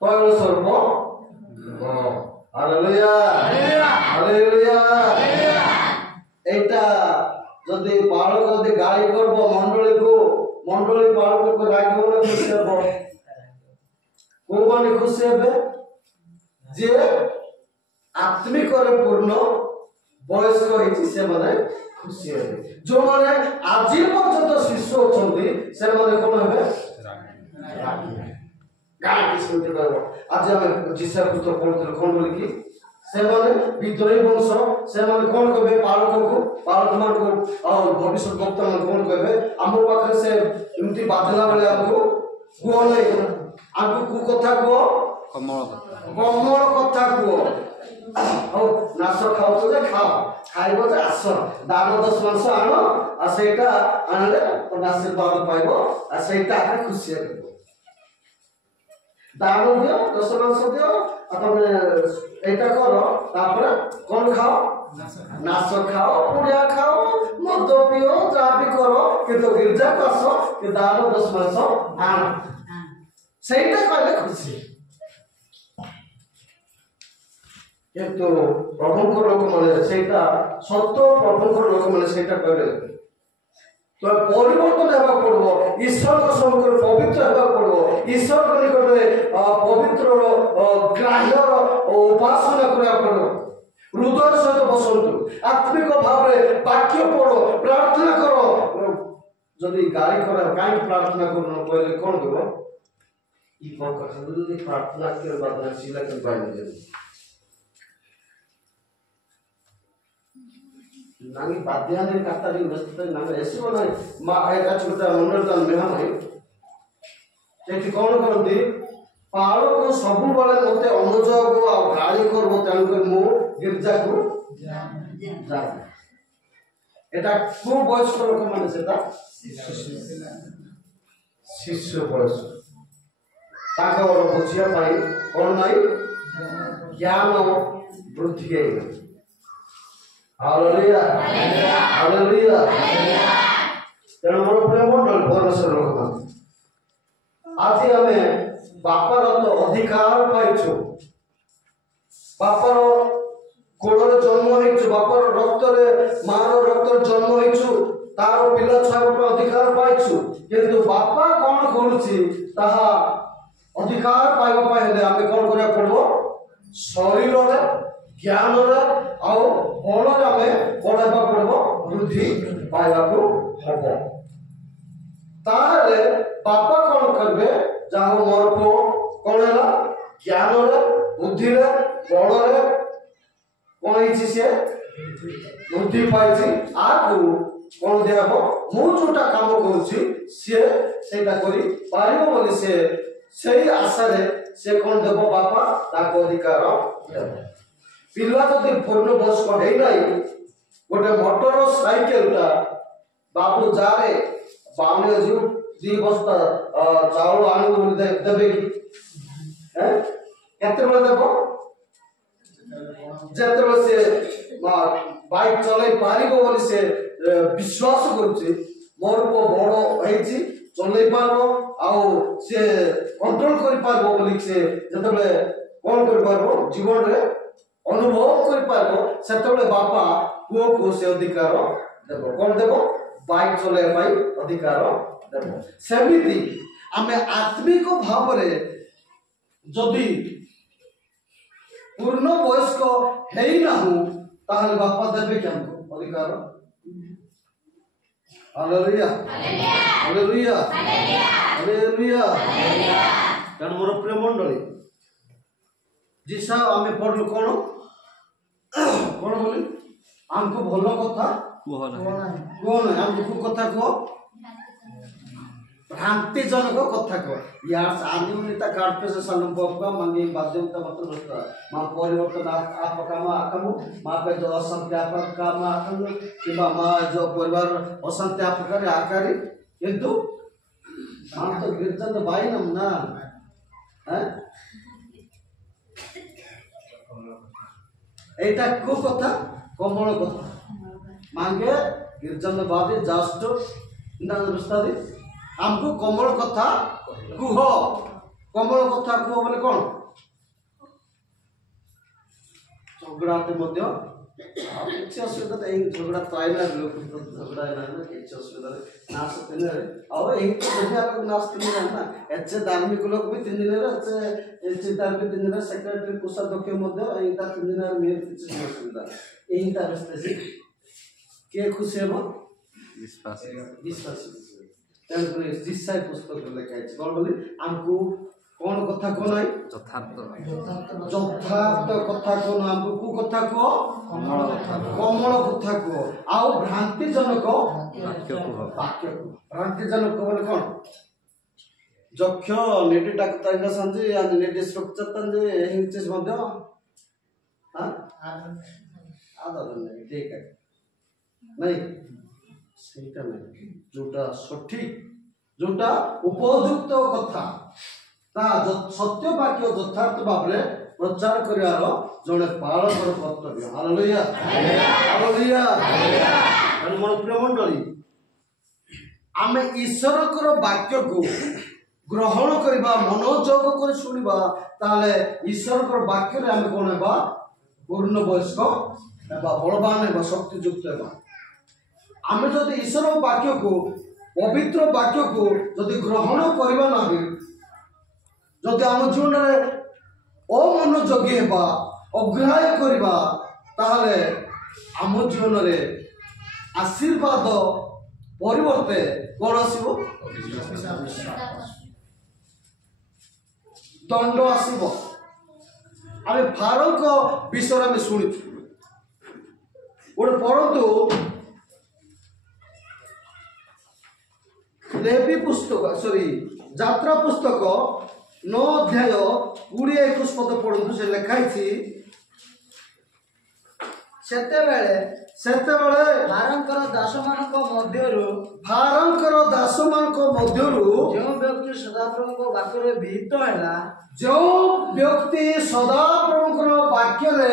ତୈଳ ସ୍ୱରୂପ। Hallelujah hallelujah. এইটা যদি পালক যদি গাড়ি করব মন্ডলী পালককে রাখবো না খুশি হব কোন খুশি হবে যে আত্মিকরে পূর্ণ বয়স্ক হয়েছি ସେମାନେ খুশি হবে ଯେଉଁମାନେ ଆଜି ପର୍ଯ୍ୟନ୍ତ ଶିଶୁ ଅଛନ୍ତି ସେମାନେ କଣ ହେବେ ଗାଁଠି ଶୁଣିତେ ପାଇବ। ଆଜି ଆମେ ଜିସା ପୁସ୍ତକ ପଢୁଥିଲୁ କଣ ବୋଲିକି ସେମାନେ ବିଦ୍ରୋହୀ ବଂଶ ସେମାନେ କଣ କହିବେ ପାଳକମାନଙ୍କୁ ଆଉ ଭବିଷ୍ୟତ ବକ୍ତାମାନଙ୍କୁ କଣ କହିବେ ଆମ ପାଖରେ ସେ ଏମିତି ବାଧିଲା ବେଳେ ଆମକୁ କୁହ ନାହିଁ ଆମକୁ କୁ କଥା କୁହ କମଳ କଥା କୁହ ଆଉ ନାଶ ଖାଉଛ ଯେ ଖାଅ ଖାଇବ ଯେ ଆସ ଦାନ 10 ମାଂସ ଆଣ ଆଉ ସେଇଟା ଆଣିଲେ ଆଶୀର୍ବାଦ ପାଇବ ଆଉ ସେଇଟା ଖୁସି ହେବ। ଦାନ ଦିଅ 10 ମାଂସ ଦିଅ ତମେ এইটা করো তারপরে কোন খাও নাচ খাও পুড়িয়া খাও মদ পিও যা বি করো কিন্তু গির্জাকে আস কিন্তু দান 10 মাস আন সেইটা কইলে খুশি। কিন্তু প্রভুঙ্কর লোক মানে সেইটা সত্য প্রভুঙ্কর লোক মানে সেইটা কইলে তো পরিবর্তন হওয়া পড়ব ঈশ্বরଙ୍କ সম্মুখରେ ପବିତ୍ର ହେବାକୁ ପଡିବ ଈଶ୍ୱରଙ୍କ ନିକଟରେ ପବିତ୍ର ଗ୍ରାହ୍ୟର ଉପାସନା କରିବାକୁ ପଡିବ ହୃଦୟ ସହିତ ବସନ୍ତୁ ଆତ୍ମିକ ଭାବରେ ବାକ୍ୟ ପଢ ପ୍ରାର୍ଥନା କର। ଯଦି ଗାଳି କର କାହିଁକି ପ୍ରାର୍ଥନା କରୁନ କହିଲେ କଣ କହିବ ଇ ପକା ଯଦି ପ୍ରାର୍ଥନା କରିବା ଦ୍ୱାରା ସିଲା କେମିତି ପାଇଲେ नानी बाध्याने कातारी वस्तु नामे एसो नाही मा एका छोटा मंडलता मेहा नाही एठी कोन करंती पाळो को सब बेले मते अनुजोग आ गाली करबो तन कर मु गिरजा को जा এটা কোন বয়স্ক লোক মানে সেটা শিশু বয়স তাଙ୍କର ବୁଝିବା ପାଇଁ କ'ଣ ନାହିଁ ଜ୍ଞାନ ବୃଦ୍ଧି ହେଇଗଲା। Hallelujah hallelujah. ତେଣୁ ମୋର ପ୍ରିୟ ମଣ୍ଡଳ ପରମେଶ୍ୱର ଲୋକ ଆଜି ଆମେ ବାପର ତ ଅଧିକାର ପାଇଛୁ, ବାପର କୋଳରେ ଜନ୍ମ ହେଇଛୁ, ବାପର ରକ୍ତରେ ମାର ରକ୍ତରେ ଜନ୍ମ ହେଇଛୁ, ତାର ପିଲା ଛୁଆ ପାଇଁ ଅଧିକାର ପାଇଛୁ। କିନ୍ତୁ ବାପା କ'ଣ କରୁଛି ତାହା ଅଧିକାର ପାଇବା ପାଇଁ ହେଲେ ଆମେ କ'ଣ କରିବାକୁ ପଡ଼ିବ? ଶରୀରରେ ଜ୍ଞାନରେ ଆଉ ବଳରେ ଆମେ ବଢ଼ାଇବାକୁ ପଡ଼ିବ, ବୃଦ୍ଧି ପାଇବାକୁ ହବ। ତାହେଲେ ବାପା କ'ଣ କରିବେ? ଯାହା ହଉ ମୋର ପୁଅ କ'ଣ ହେଲା ଜ୍ଞାନରେ ବୁଦ୍ଧିରେ ବଳରେ କ'ଣ ହେଇଛି ସିଏ ବୃଦ୍ଧି ପାଇଛି। ଆଗକୁ କ'ଣ ଦିଆହବ? ମୁଁ ଯୋଉଟା କାମ କରୁଛି ସିଏ ସେଇଟା କରିପାରିବ ବୋଲି ସେ ସେଇ ଆଶାରେ ସେ କ'ଣ ଦେବ? ବାପା ତାକୁ ଅଧିକାର ଦେବ। ପିଲା ଯଦି ପୂର୍ଣ୍ଣ ବୟସ୍କ ହେଇନାହିଁ, ଗୋଟେ ମୋଟର ସାଇକେଲଟା ବାବୁ ଯାରେ ବାଉନ ଯିବୁ 2 ବସ୍ତା ଚାଉଳ ଆଣିବୁ ବୋଲି ଦେବେ କି? କେତେବେଳେ ଦେବ? ଯେତେବେଳେ ସେ ବାଇକ୍ ଚଲେଇ ପାରିବ ବୋଲି ସେ ବିଶ୍ୱାସ କରୁଛି, ମୋର ପୁଅ ବଡ଼ ହେଇଛି ଚଲେଇ ପାରିବ ଆଉ ସେ କଣ୍ଟ୍ରୋଲ କରିପାରିବ ବୋଲି ସେ ଯେତେବେଳେ କ'ଣ କରିପାରିବ ଜୀବନରେ ଅନୁଭବ କରିପାରିବ, ସେତେବେଳେ ବାପା ପୁଅକୁ ସେ ଅଧିକାର ଦେବ। କ'ଣ ଦେବ? ବାଇକ୍ ଚଲେଇବା ପାଇଁ ଅଧିକାର ଦେବ। ସେମିତି ଆମେ ଆତ୍ମିକ ଭାବରେ ଯଦି ପୂର୍ଣ୍ଣ ବୟସ୍କ ହେଇନାହୁଁ ତାହେଲେ ବାପା ଦେବେ କି ଆମକୁ ଅଧିକାର? Hallelujah hallelujah hallelujah. ତେଣୁ ମୋର ପ୍ରିୟ ମଣ୍ଡଳୀ ଜିସା ଆମେ ପଢିଲୁ କ'ଣ କ'ଣ ବୋଲି? ଆମକୁ ଭଲ କଥା କୁହ ନାହିଁ, ଆମକୁ କଥା कुह भ्रांतिजनक कथा को यार आदिमुनिता काटपे से सनम पपका मंगी बाध्यता मत दोस्ता मां परिवर्तन आपकाम आकम मां पे जो असंख्य आपकाम आकम किबा मां जो परिवार असंख्य आपकार आकारी किंतु मां तो गिरजन तो भाई नम ना हैं एटा को कथा कमल कथा मांगे गिरजन बादी जस्ट ना दोस्तादी हमको कमल कथा कुह बोले कौन झगड़ाते किसी असुविधा झगड़ा पाइला लोग झगड़ा ना किसी असुविधा नाश 3 दिन नाश 3 दिन ना एचे धार्मिक लोग भी 3 दिन एचे धार्मिक 3 दिन सेक्रेटरी कोषाध्यक्ष 3 दिन मेरे किसी असुविधा यही के खुशी है विश्वास जिसाई पुस्तक लिखा है कौन बोली हमको कौन कथा को नहीं यथार्थ कथा को हमको को कथा को कमल कथा को आउ भ्रांति जनक वाक्य को भ्रांति जनक बोले कौन जक्ष नेटी टाक तांगा संजे या नेटी स्ट्रक्चर तंजे हिंचेस मध्य हां आधा नहीं ठीक है नहीं ସେଇଟା ନାହିଁ जोटा सठिक जोटा उपयुक्त कथा ता सत्य वाक्य यथार्थ भाव में प्रचार करियार जने पालकर कर्तव्य। Hallelujah hallelujah. मन प्रिय मंडली आमे ईश्वर वाक्य को ग्रहण करबा मनोयोग कर सुनिबा ताले ईश्वर वाक्य रे आमे कोन हेबा पूर्ण वयस्क हेबा बलवान हेबा शक्तियुक्त हेबा। आमे जदि ईश्वर वाक्य को पवित्र वाक्य को जदि ग्रहण करबा नाही जदि आम जीवन में अमनोयोगी हेबा अग्राह्य करबा ताहले आम जीवन में आशीर्वाद परिवर्ते कौन आसीबो दंड आसीबो। आमे फारोक विषय में शुणी गोटे परंतु लेवी पुस्तक सॉरी यात्रा पुस्तक 9 अध्याय 20-21 पद पढ़ु से लिखाई ସେତେବେଳେ ସେତେବେଳେ ଭାରଙ୍କର ଦାସମାନଙ୍କ ମଧ୍ୟରୁ ଭାରଙ୍କର ଦାସମାନଙ୍କ ମଧ୍ୟରୁ ଯେଉଁ ବ୍ୟକ୍ତି ସଦାପ୍ରଭୁଙ୍କ ବାକ୍ୟରେ ଭୀତ ହେଲା, ଯେଉଁ ବ୍ୟକ୍ତି ସଦାପ୍ରଭୁଙ୍କର ବାକ୍ୟରେ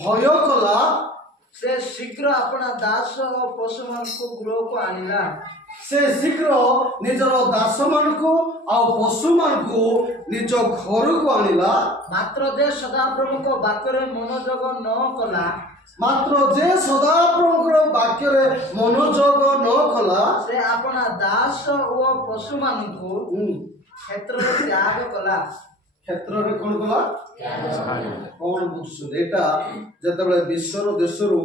ଭୟ କଲା, ସେ ଶୀଘ୍ର ଆପଣା ଦାସ ଓ ପଶୁମାନଙ୍କୁ ଗୃହକୁ ଆଣିଲା। ସେ ଶୀଘ୍ର ନିଜର ଦାସମାନଙ୍କୁ ଆଉ ପଶୁମାନଙ୍କୁ ନିଜ ଘରକୁ ଆଣିଲା। ମାତ୍ର ଯେ ସଦାପ୍ରଭୁଙ୍କ ବାକ୍ୟରେ ମନୋଯୋଗ ନ କଲା, ମାତ୍ର ଯେ ସଦାପ୍ରଭୁଙ୍କର ବାକ୍ୟରେ ମନୋଯୋଗ ନ କଲା, ସେ ଆପଣା ଦାସ ଓ ପଶୁମାନଙ୍କୁ କ୍ଷେତ୍ରରେ ତ୍ୟାଗ କଲା। କ୍ଷେତ୍ରରେ କଣ କଲା? କଣ ବୁଝୁଛନ୍ତି? ଏଇଟା ଯେତେବେଳେ ବିଶ୍ୱର ଦେଶରୁ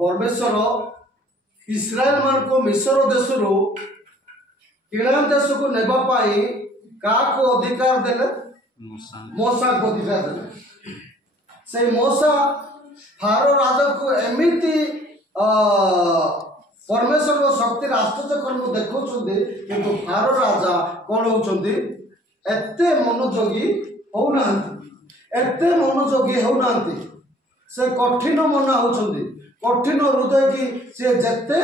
ପରମେଶ୍ୱର ଇସ୍ରାଏଲ ମାନଙ୍କୁ ମିଶ୍ର ଦେଶରୁ କିଣା ଦେଶକୁ ନେବା ପାଇଁ କାହାକୁ ଅଧିକାର ଦେଲେ? ମୂଷାକୁ ଅଧିକାର ଦେଲେ। ସେଇ ମୂଷା ଫାରୋ ରାଜାକୁ ଏମିତି ପରମେଶ୍ୱରଙ୍କ ଶକ୍ତିର ଆଶ୍ଚର୍ଯ୍ୟ କର୍ମ ଦେଖାଉଛନ୍ତି, କିନ୍ତୁ ଫାରୋ ରାଜା କଣ ହଉଛନ୍ତି? ଏତେ ମନୋଯୋଗୀ ହଉନାହାନ୍ତି, ଏତେ ମନୋଯୋଗୀ ହଉନାହାନ୍ତି। ସେ କଠିନ ମନା ହଉଛନ୍ତି, କଠିନ ହୃଦୟ କି ସେ ଯେତେ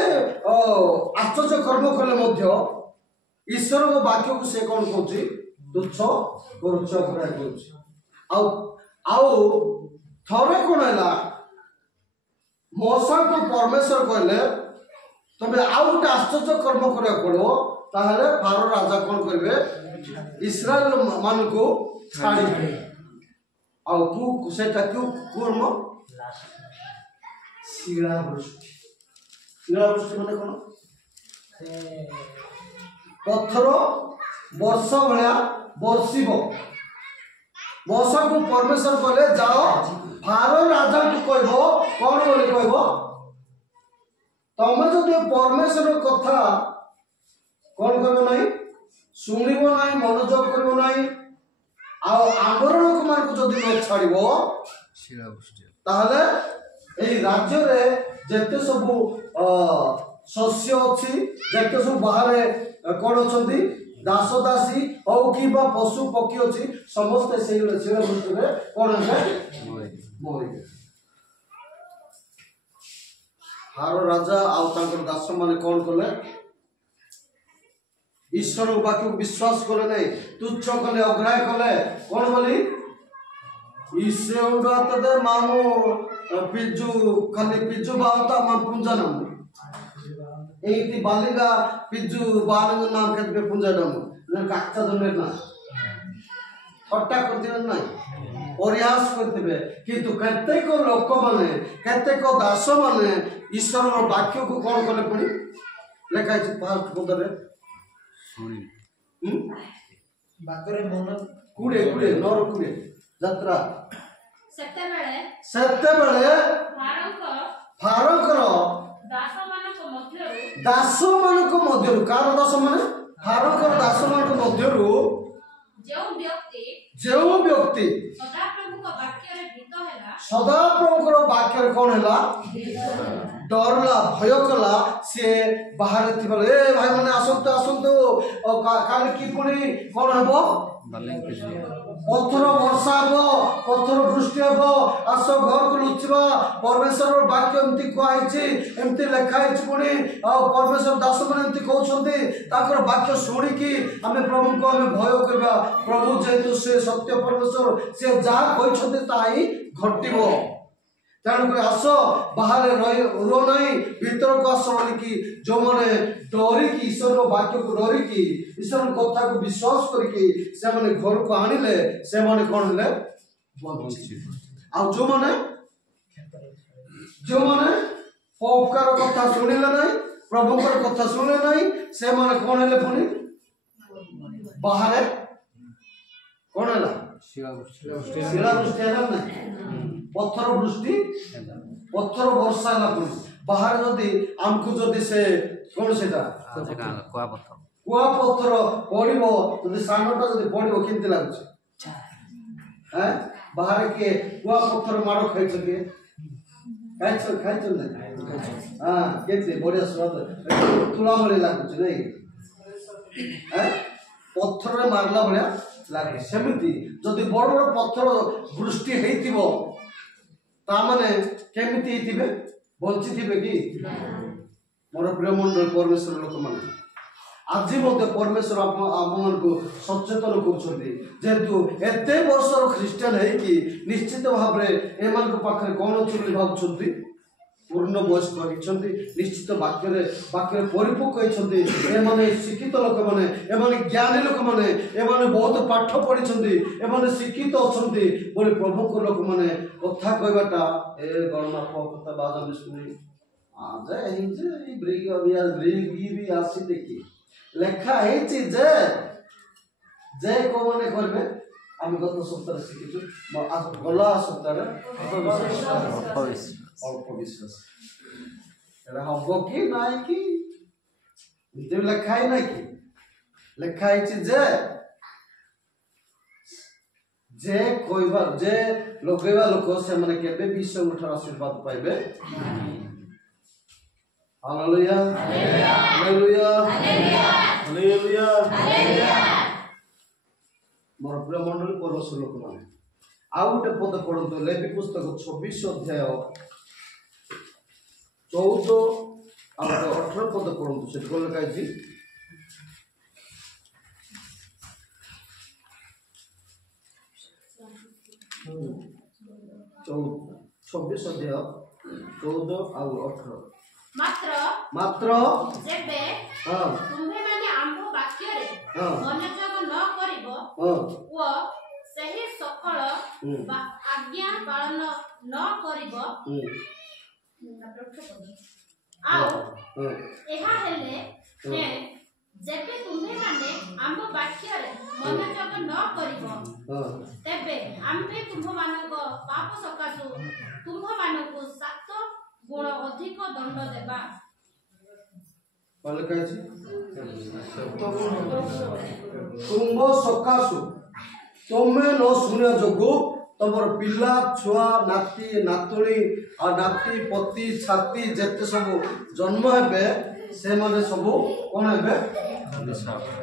ଆଶ୍ଚର୍ଯ୍ୟ କର୍ମ କଲେ ମଧ୍ୟ ଈଶ୍ୱରଙ୍କ ବାକ୍ୟକୁ ସେ କଣ କହୁଛି? ତୁଚ୍ଛ କରୁଛ କରୁଛି। ଆଉ ଥରେ କଣ ହେଲା? ମୂଷାକୁ ପରମେଶ୍ୱର କହିଲେ ତମେ ଆଉ ଗୋଟେ ଆଶ୍ଚର୍ଯ୍ୟ କର୍ମ କରିବାକୁ ପଡିବ, ତାହେଲେ ଫାରୋ ରାଜା କଣ କରିବେ? ଇସ୍ରାଏଲ ମାନଙ୍କୁ ଛାଡ଼ିବେ। ଆଉ ସେଟା କର୍ମ? ଶିଳାବୃଷ୍ଟି। ଶିଳାବୃଷ୍ଟି ମାନେ କଣ? ପଥର ବର୍ଷା ଭଳିଆ ବର୍ଷିବ। ମୂଷାକୁ ପରମେଶ୍ୱର କହିଲେ ଯାଅ ଫାରୋ ରାଜାଙ୍କୁ କହିବ, କଣ ବୋଲି କହିବ? ତମେ ଯଦି ପରମେଶ୍ୱର କଥା କଣ କରିବ ନାହିଁ, ଶୁଣିବ ନାହିଁ, ମନୋଯୋଗ କରିବ ନାହିଁ, ଆଉ ଆମର ଲୋକମାନଙ୍କୁ ଯଦି ନ ଛାଡ଼ିବ, ତାହେଲେ ଏଇ ରାଜ୍ୟରେ ଯେତେ ସବୁ ଶସ୍ୟ ଅଛି, ଯେତେ ସବୁ ବାହାରେ କଣ ଅଛନ୍ତି, ଦାସ ଦାସୀ ହଉ କିମ୍ବା ପଶୁ ପକ୍ଷୀ ଅଛି, ସମସ୍ତେ ସେଇ ଶିଳାବୃଷ୍ଟିରେ କଣ ହେବେ? ମରିବେ। ଫାରୋ ରାଜା ଆଉ ତାଙ୍କର ଦାସ ମାନେ କଣ କଲେ? ଈଶ୍ୱରଙ୍କ ବାକ୍ୟକୁ ବିଶ୍ୱାସ କଲେ ନାହିଁ, ତୁଚ୍ଛ କଲେ, ଅଗ୍ରାହ୍ୟ କଲେ। କଣ ବୋଲି? ଈଶ୍ୱର ମାମୁ ପିଜୁ ଖାଲି ପିଜୁ ବାଉତା मा पुंजा नाम एती बालिका पिजु बालंग नाम केतबे पुंजा नाम न काचा दने ना ठट्टा करदिन नाही प्रयास करथिबे, किंतु केतेक लोक माने केतेक दास माने ईश्वर वाक्य को कोन कले पुनी लेखा छै फास्ट पदरे बाकरे मन कुडे कुडे नर कुडे यात्रा सेतेबेले फारोकर दास मानक मध्यरु कार दास माने फारोकर दास मानक मध्यरु जो व्यक्ति सदा प्रभुकर वाक्य कौन है डरला भय कला सी बाहर ए भाई मैंने आसतु आसतु काली कि पुणी कौन हम पत्थर वर्षा हम पत्थर वृष्टि हम आस घर को लुचिबा परमेश्वर वाक्य एमती कहई एमती लेखाई पुणी परमेश्वर दास मैंने एमती कहते वाक्य शुणिकी आम प्रभु को आम भय करवा प्रभु जेहेतु से सत्य परमेश्वर से जहाँ कहते ताही घटव तेणुक आस बाहर रो नहीं भीतर को आस बोलिकी जो मैंने डरिकी ईश्वर वाक्य को डरिकी ईश्वर कथा को विश्वास करके से माने घर को आनिले से माने कौन है आ जो माने पौकार कथा शुणिले नहीं प्रभुकर कथा शुणिले नहीं से माने कौन है पुणी बाहर कौन है शिलावृष्टि है ना पत्थर वृष्टि पत्थर वर्षा है पुणी बाहर जदि आमको जदि से कौन से कुआ पत्थर पड़ो जदि सानटा जदि पड़ो केमती लगुच बाहर किए कुआ पत्थर माड़ खाई हाँ केमती बढ़िया स्वाद तुला भाई लगुच नहीं पत्थर मारला भाया लगे सेमती जदि बड़ बड़ पत्थर वृष्टि हो तामाने केमिति थिबे बंची थिबे कि मोर प्रिय मंडल परमेश्वर लोक माने आज परमेश्वर आप को सचेतन करेतु एत वर्षर ख्रीस्टान है कि निश्चित भाव में एम पाखे कौन अच्छे भावुं पूर्ण वयस्क होती निश्चित वाक्य परिपक्व होती शिक्षित लोक मैंने ज्ञानी लोक मैंने बहुत पाठ पढ़ी एम शिक्षित अच्छा बोली प्रभु को लोक मैंने कथा कहवाटा ए गणमाप कथा बाजा विष्णु आज ब्रिग आसी देखी लेखा है जे को माने करबे आम गत सप्ताह शिखिछु आज गला सप्ताह अल्प विश्वास एरा हबो कि नाइ कि इते लेखा है ना कि लेखा है जे कोइबा जे लगेबा लोक से माने केबे विश्व उठार आशीर्वाद पाइबे हालेलुया हालेलुया हालेलुया हालेलुया मोर प्रिय मंडल परमेश्वर लोक माने आ गोटे पद पढ़ंतु लेवी पुस्तक 26 अध्याय 14 और 18 पद पढ़ंतु से कोन लिखा है 26 अध्याय 14 और 18 मात्र जेबे तुम्हे माने आंभ वाक्य रे मनोयोग न करिवो ओ सही सकल आज्ञा पालन न करिवो आओ एहा हेले हे जेबे तुम्हे माने आंभ वाक्य रे मनोयोग न करिवो तेबे आम्भे तुम मानको पाप सकासु तुम मानको 7 गुण अधिक दंड देबा तुम सकाशु तुम्हें न शुणिया जोगु तमर पिला छुआ नाती नातुणी आ नाती पति छाती जेते सब जन्म हेबे से माने सब कोन हेबे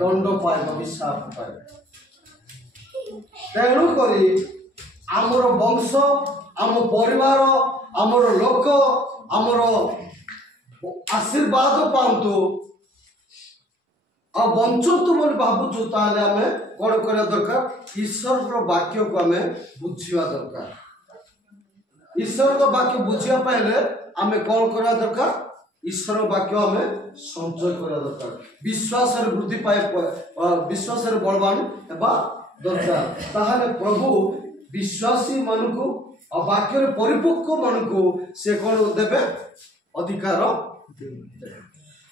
दंड पाए अभिशाप पाए तेणु करी आमर वंश आम परिवार आमर लोक आमर आशीर्वाद पातु आ बंचतु बोली भावुचु ताले आमे कौन करा दरकार ईश्वर वाक्य को आमे बुझिया दरकार ईश्वर को वाक्य बुझिया पाइले आमे कौन करा दरकार ईश्वर वाक्य आमे संचय करा दरकार विश्वास रे वृद्धि पाए विश्वास रे बलवान एबा दरकार ताहाले प्रभु विश्वासी मानकु और वाक्य रे परिपक्व मानकु से कौन देबे अधिकार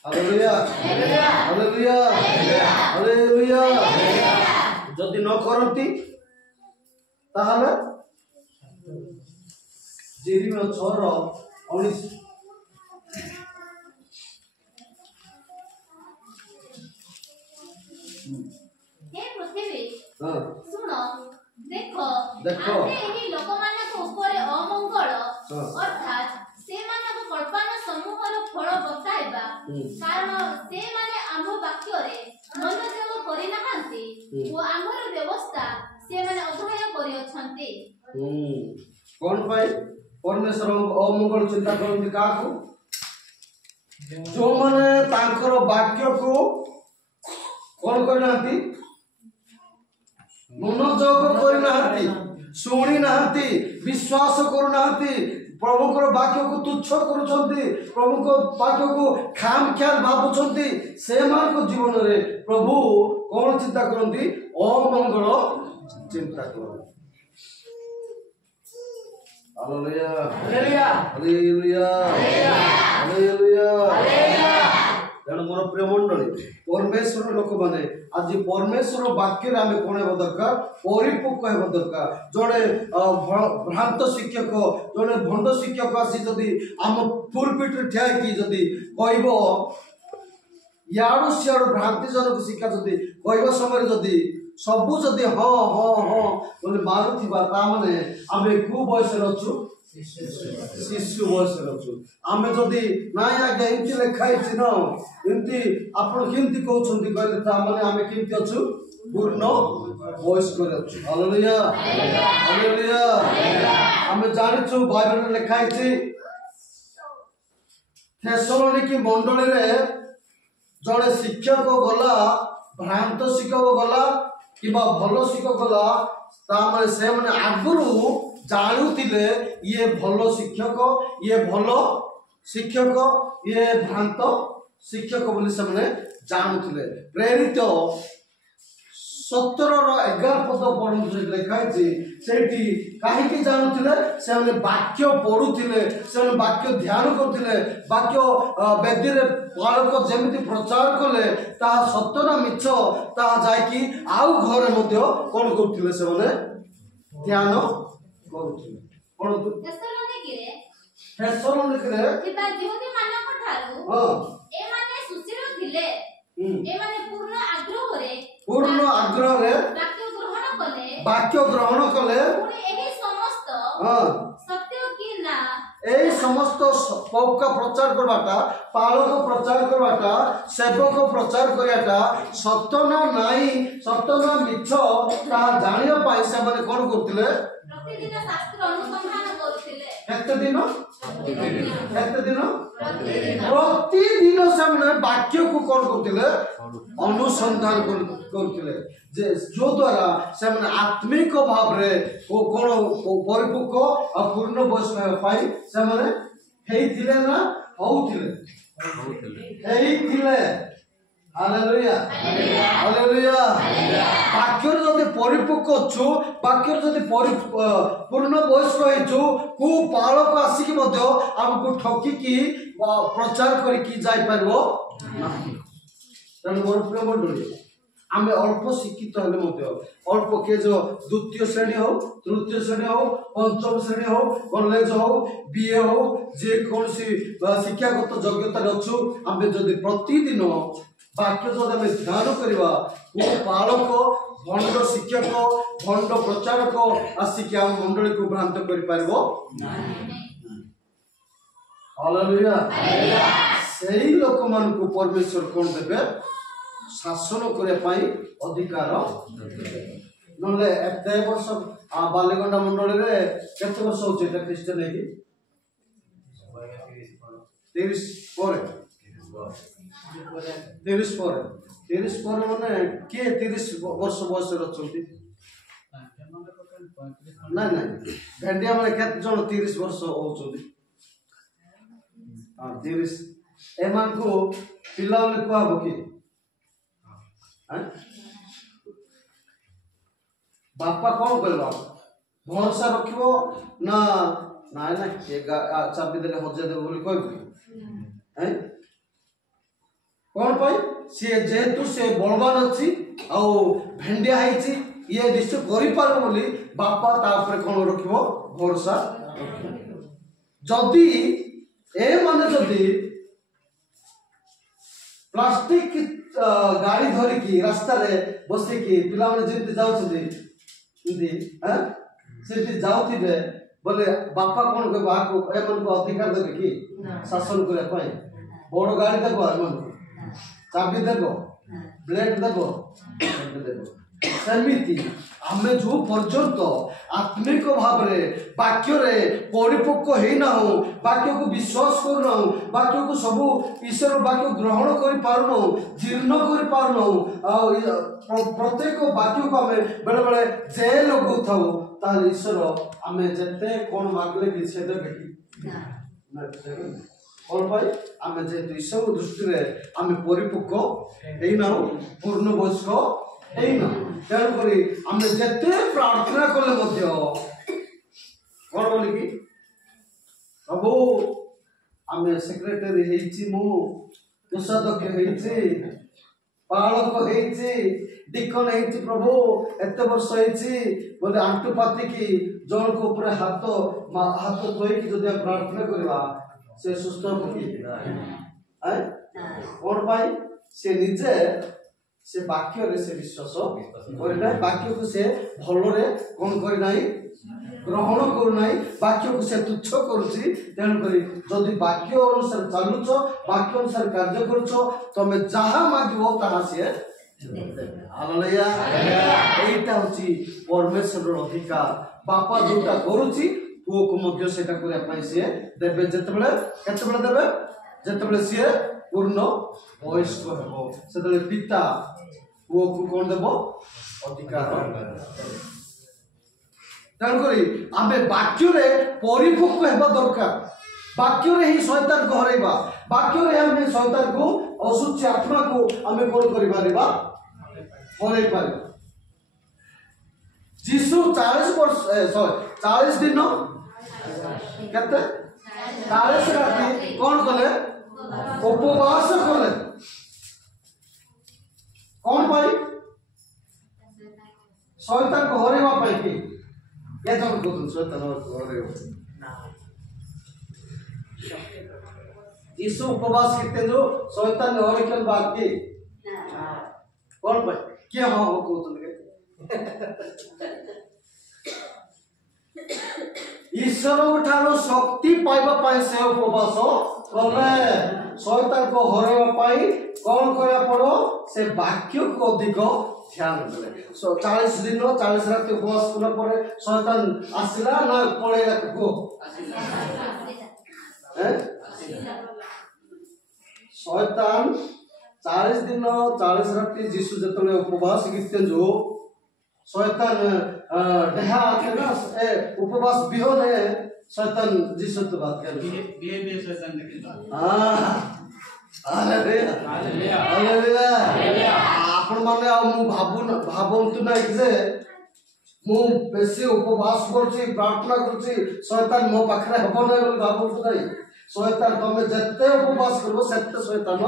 हालेलुया हालेलुया हालेलुया जदि न करती ताहाले जेरिमिया 6:19 हे पृथ्वी सुनो देखो देखो आमे एही लोकमानक ऊपर अमंगल अर्थात से मानक कल्पना समूहर फल बताइबा कारण से माने आम वाक्य रे मनोयोग करि नाहंती ओ आमर व्यवस्था से माने अध्ययन करि अछंती कोन पाई परमेश्वर अमंगल चिंता करନ୍ତି काकू जो माने तांकर वाक्य को कोन करनांती मनोयोग करनांती शुणी नांती विश्वास करनांती प्रभु को वाक्य को तुच्छ करुछंती प्रभु को वाक्य को खाम ख्याल भाबुछंती से मान को जीवन रे प्रभु कोन चिंता करନ୍ତି अमंगल चिंता करନ୍ତି हालेलुया हालेलुया हालेलुया हालेलुया तेणु मोर प्रिय मंडली परमेश्वर लोक माने आज परमेश्वर वाक्य आम कौन हे दरकार परिपक्व हे दरकार जड़े भ्रांत शिक्षक जड़े भंड शिक्षक आसी जदि आम पुलपिट ठिया कि जदि कहब याडू सियाडू भ्रांतिजनक शिक्षा जदि कहब समय जदि सबू जदि हाँ हाँ हाँ बोले मारुथिबा ता माने आमे को बयस रछु शिशु बयस रछु आमे जदि नाय आगे इति लेखा छि न इति आपण किंति कहउछंती कहले ता माने आमे किंति अछु पूर्ण वयस्क हालेलुया हालेलुया आमे जानिछु बाइबल में लिखा है थेसलोनिकी मंडली रे जड़े शिक्षक गला भ्रांत शिक्षक गला कि भल शिक्षक गला तामाने से माने आगुरु जानुतिले ये भल शिक्षक ये भल शिक्षक ये भ्रांत शिक्षक बोली से माने जानुतिले प्रेरित 17-11 पद पढ़ु लिखा है कहीं जानूले से वाक्य पढ़ुले से वाक्य ध्यान करते वाक्य वेदी बालक जमी प्रचार कले सतना मिछ जाकि आउ घर कौन करते से ध्यान पूर्ण आग्रह वाक्य ग्रहण कले समस्त पौका प्रचार करवाटा पालक प्रचार करवाटा सेवक प्रचार कराटा सतना नाई सतना मिछ जानिया पाई से माने कोन करथिले प्रतिदिन शास्त्र अनुसंधान करथिले प्रतिदिन से माने वाक्य को कोन करथिले अनुसंधान करथिले जे जो द्वारा से माने आत्मिक भाव रे को कोन परिपक्व और पूर्ण वयस्क पाई से माने हेइथिले ना होउथिले हेइथिले हालेलुया हालेलुया वाक्य जदि परिपक्व छु वाक्य जदि पूर्ण वयस्क हेछु को पालक आसिकी मध्य हमको ठकी की प्रचार करी की जाई परबो नाही तने मोर प्रिय मंडली आमे अल्प शिक्षित हेले मध्य अल्प के जो द्वितीय श्रेणी हो तृतीय श्रेणी हो पंचम श्रेणी हो कॉलेज हो बीए हो जे कोनसी शिक्षागत योग्यता रछु आमे जदि प्रतिदिन वाक्य जदि आमे ध्यान करबा को पालक भंड शिक्षक भंड प्रचारक आसिक आम मंडली को भ्रांत करि पारबो हालेलुया सेही लोक मान को परमेश्वर कोन देबे शासन करे पाई अधिकार नले एते वर्ष बालेगंडा मंडली रे केते वर्ष होचे त क्रिश्चियन है 30 पर 30 पर माने के 30 वर्ष बयस रचंती ना ना भेंडिया माने केते जण 30 वर्ष होचंती हां 30 एमान को पिला वाले को आबो की बापा कौन करवा भरोसा रखिबो ना ना ना के चाबी देले हजे दे बोली कहबो हैं कौन पाई से जेतु से बलवान अछि आ भेंडिया हैछि ये निश्चय करि पार बोली बापा ता ऊपर कौन रखिबो भरोसा जदी ए माने जदी प्लास्टिक गाड़ी धरी की रास्ता रे बसी की पिला माने जेते जाउछथि इंदी हैं सेति जाउथिबे बोले बापा कोन कहबा को ए मन को अधिकार देबे की शासन करे पाई बड़ गाड़ी देबो मन चाबी देबो ब्लेड देबो समिति आमे जो पर्यंत आत्मिक भाव रे वाक्य रे परिपक्व हे ना हो वाक्य को विश्वास कर ना हो वाक्य को सब ईश्वर वाक्य ग्रहण कर पार ना हो जीर्ण कर पार ना हो प्रत्येक वाक्य को आमे बेले बेले जे लोग थाउ ता ईश्वर आमे जते कोन मागले कि से देबे की ना कोन भाई आमे जे ईश्वर दृष्टि रे आमे परिपक्व हे ना हो पूर्ण वयस्क तेणुकरी आम जिते प्रार्थना कले कौन बोल कि प्रभु आम सेक्रेटरी कोषाध्यक्ष पालक डिकन प्रभु एत वर्ष बोले आंटू पातिकी जन को ऊपर हाथ हाथ धोईकी जब प्रार्थना करवा से सुस्थ कौन पाई से निजे से वाक्य रे से विश्वास करना वाक्य को से भलो रे कोन करि नाही ग्रहण करू नाही वाक्य को से तुच्छ करूची तेन करी जदी वाक्य अनुसार चालुछो वाक्य अनुसार कार्य करूछो तमे जहा मागिबो ताहा से हालेलुया एटा होची परमेश्वर अधिकार बापा जोटा करूची पुओ को मध्य सेटा करे पई से देबे जतबेले केतबेले देबे जतबेले से पूर्ण वयस्क हेबो सेतबेले पिता पुओ को कोन देबो अधिकार तेणु करी आमे वाक्य रे परिपक्व हेबा दरकार वाक्य रे ही शैतान को हरैबा वाक्य रे हमें शैतान को असुच आत्मा को हमें कोन करि पारिबा हरै पारिबा जीसु 40 वर्ष 40 दिन केते 40 राति कोन कले उपवास कले कोन पाई शैतान को हरैबा पाई कि ये तो को शैतान को हरैबा जीसु उपवास करते जो शैतान ने हरैकल बात की कोन पाई क्या हो को ईश्वर ठारो शक्ति पाइबा पाई से उपवास कले शैतान को हरैबा पाई कोन करया पड़ो से वाक्य को अधिक ध्यान देले 40 दिन 40 रात उपवास कला परे शैतान आसिला ना पळेला को शैतान 40 दिन 40 रात जीसु जतले उपवास गिते जो शैतान देहा आके ना उपवास बिहोन है शैतान जीसु तो बात कर बिहे शैतान देखिबा हालेलुया हालेलुया आपण माने आ मु भाबंतु नाही जे मु बेसी उपवास करछि प्रार्थना करछि शैतान मो पाखरे हबो नै बोली भाबंतु नाही शैतान तमे जत्ते उपवास करबो सेत्ते शैतान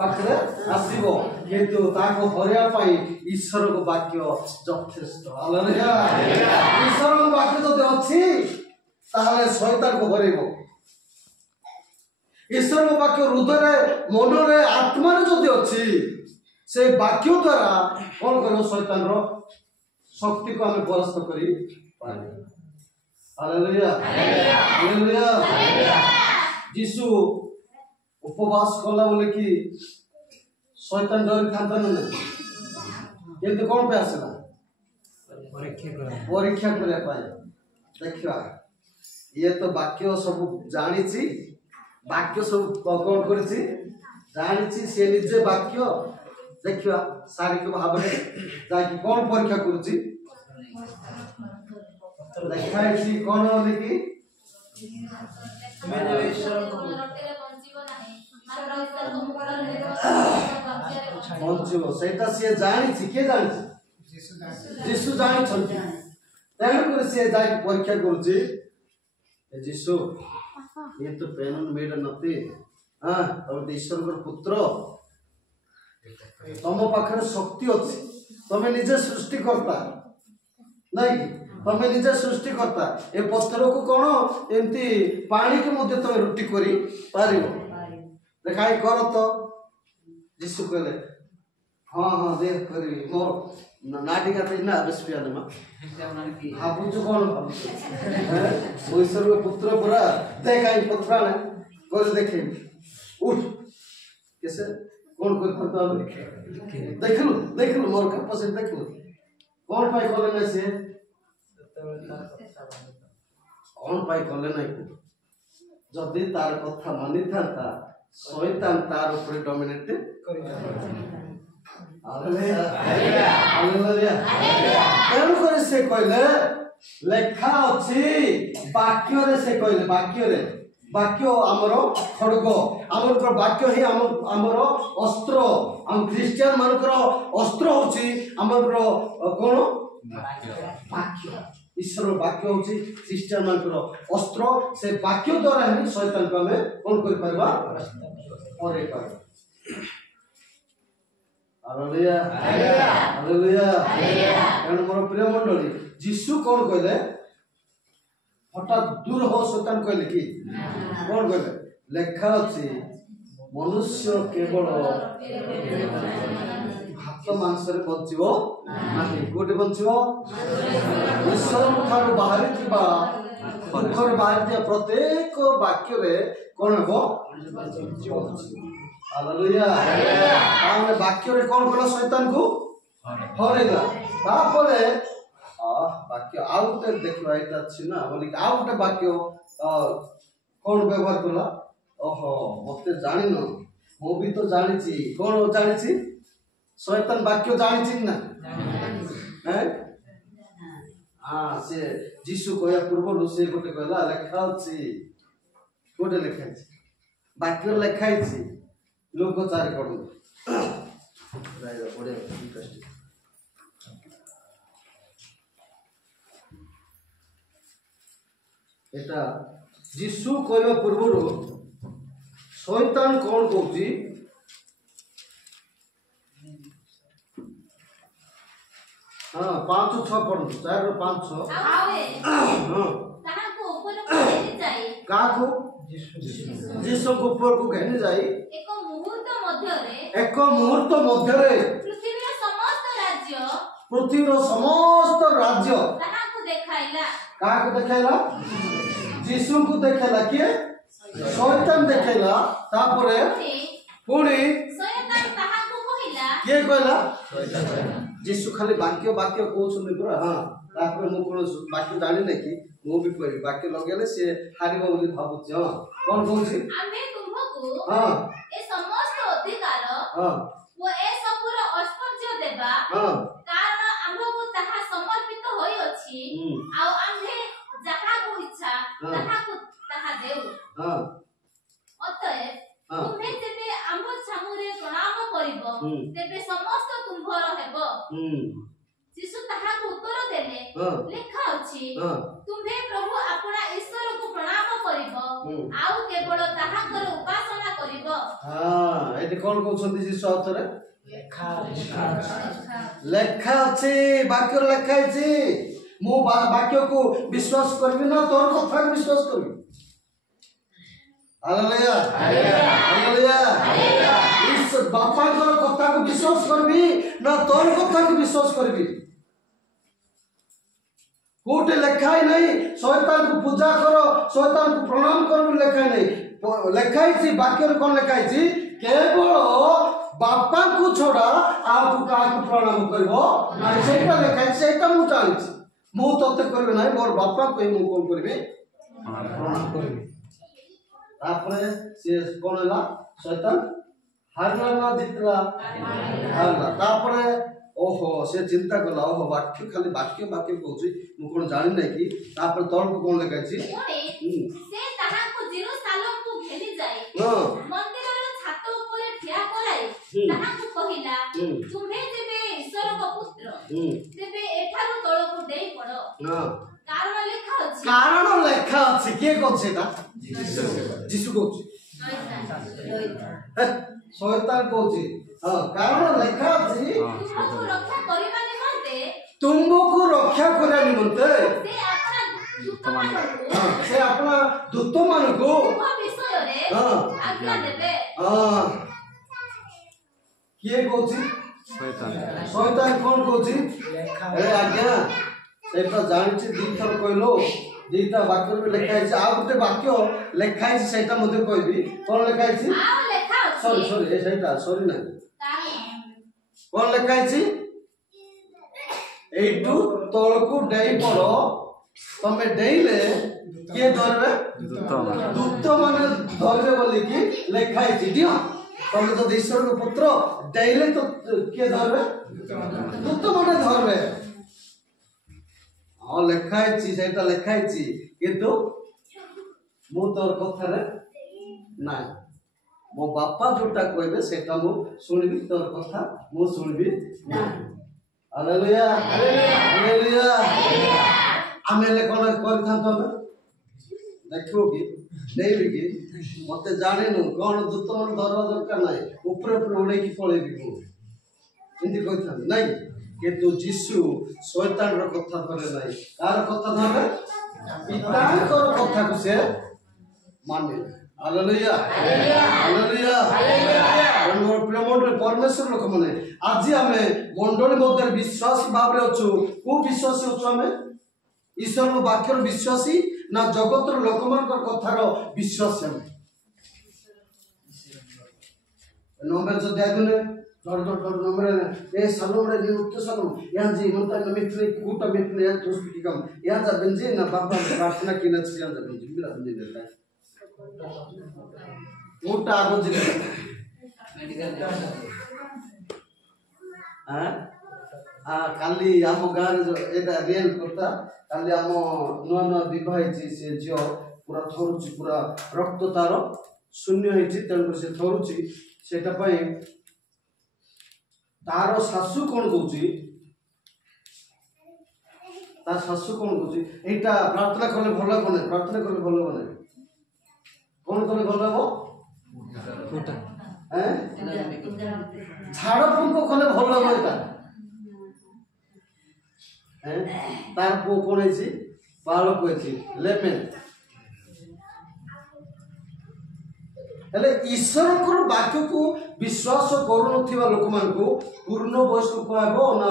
पाखरे आसीबो किंतु ताको हरिया पाई ईश्वर को वाक्य यथेष्ट हालेलुया ईश्वर को वाक्य जदि अछि ताहले शैतान को हरैबो ईश्वर को वाक्य हृदय मन रे आत्मा रे जदि अछि से वाक्य द्वारा कोन करो शैतान रो शक्ति को हमें परास्त करी पानी हालेलुया हालेलुया जीसु उपवास कला बोले कि शैतान डर थांता न किंतु कोन पे आसला परीक्षा करे पाए देखिवा ये तो वाक्य सब जानी छी वाक्य सब कोन करछि जानी छी से निजे वाक्य देखिवा शारीरिक भाव में जाकी कोन परीक्षा करछि देखाइ छी कोन बोले कि सेटा से जानी छी के जानी जीसु जानी छथि तेणु कर से जाकी परीक्षा करछि जीसु ये तो पेनन मेड नते हां तब ईश्वर को पुत्र तम पाखरे शक्ति अछि तमे निजे सृष्टि करता नहीं तमे निजे सृष्टि करता ए पत्थर को कोन एंती पानी के मध्य तमे रोटी करी पारिबो देखाई कर तो जीसु कहले हां हां दे करी मोर नाटिका पे ना बसपिया दमा हाबु जो कोन ईश्वर को पुत्र पूरा देखाई पत्थर ने कर देखे उठ कैसे कौन कर पता देख लो मोर कैपेसिटी देख लो कौन पाई कले ना से कौन पाई कले ना जदी तार कथा मानि थांता शैतान तार ऊपर डोमिनेट करि हालेलुया हालेलुया तेणु करे से कहले लेखा अछि वाक्य रे से कहले वाक्य आमर खड़ग आमर वाक्य ही आमर अस्त्र हम ख्रिस्टियन मानकर अस्त्र होची आमर कोन वाक्य ईश्वर वाक्य होची ख्रिस्टियन मानकर अस्त्र से वाक्य द्वारा ही शैतान को हमें कोन कर परबा परे पर हालेलुया हालेलुया कारण मोर प्रिय मंडली जीसु कोन कहले हठात दूर हो शैतान कहले कि कोन कहले लेखा अछि मनुष्य केवल भात मांस रे बंचिबो नाही कोटे बंचिबो ईश्वर ठारो बाहरी थिबा दुखर बाहरी प्रत्येक वाक्य रे कोन हो हालेलुया हालेलुया हम वाक्य रे कोन कला शैतान को हरेला तापरे वाक्य आउ गोटे देखिबा एटा अछि ना बोली आउ गोटे वाक्य कोन व्यवहार कला ओहो मते जानि न मो भी तो जानि छी कोन जानि छी शैतान वाक्य जानि छी ना हैं से जीसु कहया पूर्व से गोटे कहला लेखा अछि गोटे लेखा अछि वाक्य लेखा अछि लोक चारि करू राइरा बड़े इंटरेस्टिंग एटा जीसु कहया पूर्व शैतान कौन कहूची हाँ 5-6 पढ़ू 4-5-6 जीसु को ऊपर को घेनी जाई एक मुहूर्त मध्यरे पृथ्वीर समस्त राज्य काको देखाइला जीसु को देखाइला किए शैतान देखाइला तापरे पुणी किए कहला जीसु खाली वाक्य कहउछन पुरा हां तापर मु कोन वाक्य जानि नै कि मु भी कहि वाक्य लगेले से हारिबो बोली भाबुछ हां कोन कहउछि आमे तुमको हां ए समस्त अधिकार हां वो ए सबुर अस्पर्श देबा हां कारण हमको ताहा समर्पित होई अछि आ आम्हे जहा को इच्छा ताहा को ताहा देउ हां अतएव तुम्हे जेबे आम्भ छामुरे प्रणाम करिबो तेबे समस्त तुम्भर हेबो जीसु ताहा को उत्तर देले लेखा अछि तुम्हे प्रभु अपना ईश्वर को प्रणाम करिबो आउ केवल ताहा कर उपासना करिबो हां एटी कोन कहउछन जीसु अतरे लेखा अछि वाक्य लेखा अछि मु वाक्य को विश्वास करबी ना तोर कथा को विश्वास करबी हालेलुया हालेलुया इस बापा को कथा को विश्वास करबी ना तोर कथा को विश्वास करबी कोटे लेखाई नहीं शैतान को पूजा करो शैतान को प्रणाम करो लेखाई नहीं लेखाई छी वाक्य कोन लेखाई छी केवल बापा को छोड़ा आपको काको प्रणाम करबो ना सेटा लेखाई सेटा मु जानि छी मु तते करबे नाही मोर बापा को मु कोन करबे प्रणाम करबे तापरे से कोन हला शैतान हारला ना जितला हारला तापरे ओहो से चिंता कला ओहो वाक्य खाली वाक्य कहउची मु कोन जानि नै कि तापर तळ को कोन लेखा छी से ताहा को जेरूशलेम को घेनी जाय मंदिर रो छात ऊपर ठिया कराई ताहा को कहिला तुम्हे जेबे ईश्वर को पुत्र तेबे एठारो तळ को देई पड़ो कारण लेखा अछि के कोन सेटा जीसु कहउची शैतान कहउची हां कारण लेखा अछि तुमको रक्षा करिया निमंते से अपना दूत मान को आज्ञा देबे किए कहउची शैतान कोन कहउची ए आज्ञा सेटा जानि छी दी थर कहलो दीटा वाक्य में लिखा है आ गोटे वाक्य लिखा है सेटा मध्ये कहबी कोन लिखा है आ लिखा अछि सॉरी ए सेटा सॉरी ना कोन लिखा है एटू तळकू डेई पड़ो तमे डेइले के धरबे दूत माने धरबे बोली कि लिखा है दियो तमे तो ईश्वर को पुत्र डेइले तो के धरबे दूत माने धरबे लेखा है लेखा है किंतु मु तोर कथा रे ना मो बापा जोटा कहबे सेटा मु सुनबी तोर कथा मु सुनबी ना हालेलुया हालेलुया आमेले कोन करथां तो देखो कि देबी कि मते जाने नु कोन दूत मन धरवा दरकार नाही ऊपर ऊपर उड़े की पळेबी मु इंदी कहथां नाही किंतु जीसु शैतान रो कथा धरे नाही कार कथा धरे पितांकर कथा को से माने हालेलुया हालेलुया हालेलुया प्रेमोर परमेश्वर लोक माने आज हमें मंडली मध्य विश्वासी भाव रे अछु को विश्वासी अछु हमें ईश्वर रो वाक्य रो विश्वासी ना जगत रो लोक मन को कथा रो विश्वासी हमें नंबर जो दे दुने dor nomor salom re ni utto salom yan ji nonta na mitne kuta mitne yan tos pikam yan za benje na baba प्रार्थना किन छ yan za benje bila benje देता है मोटा आगो जी काली आम गाँव जो एटा रियल करता काली आम नुआ नुआ विवाहित से झील पूरा थरुची पूरा रक्त तार शून्य होती तेणुक से थरुची सेटा पई तार शाशु कौन कहूँ तार शाशु कौन कहूँ एटा प्रार्थना कले भल बने प्रार्थना कले भल बने कौन कले भल हम झाड़ फुंक कले भल हम एटा तार पो कौन है बालक है लेमेन हेले ईश्वर को वाक्य को विश्वास करूनथिबा लोक मान को पूर्ण वयस्क कहबो ना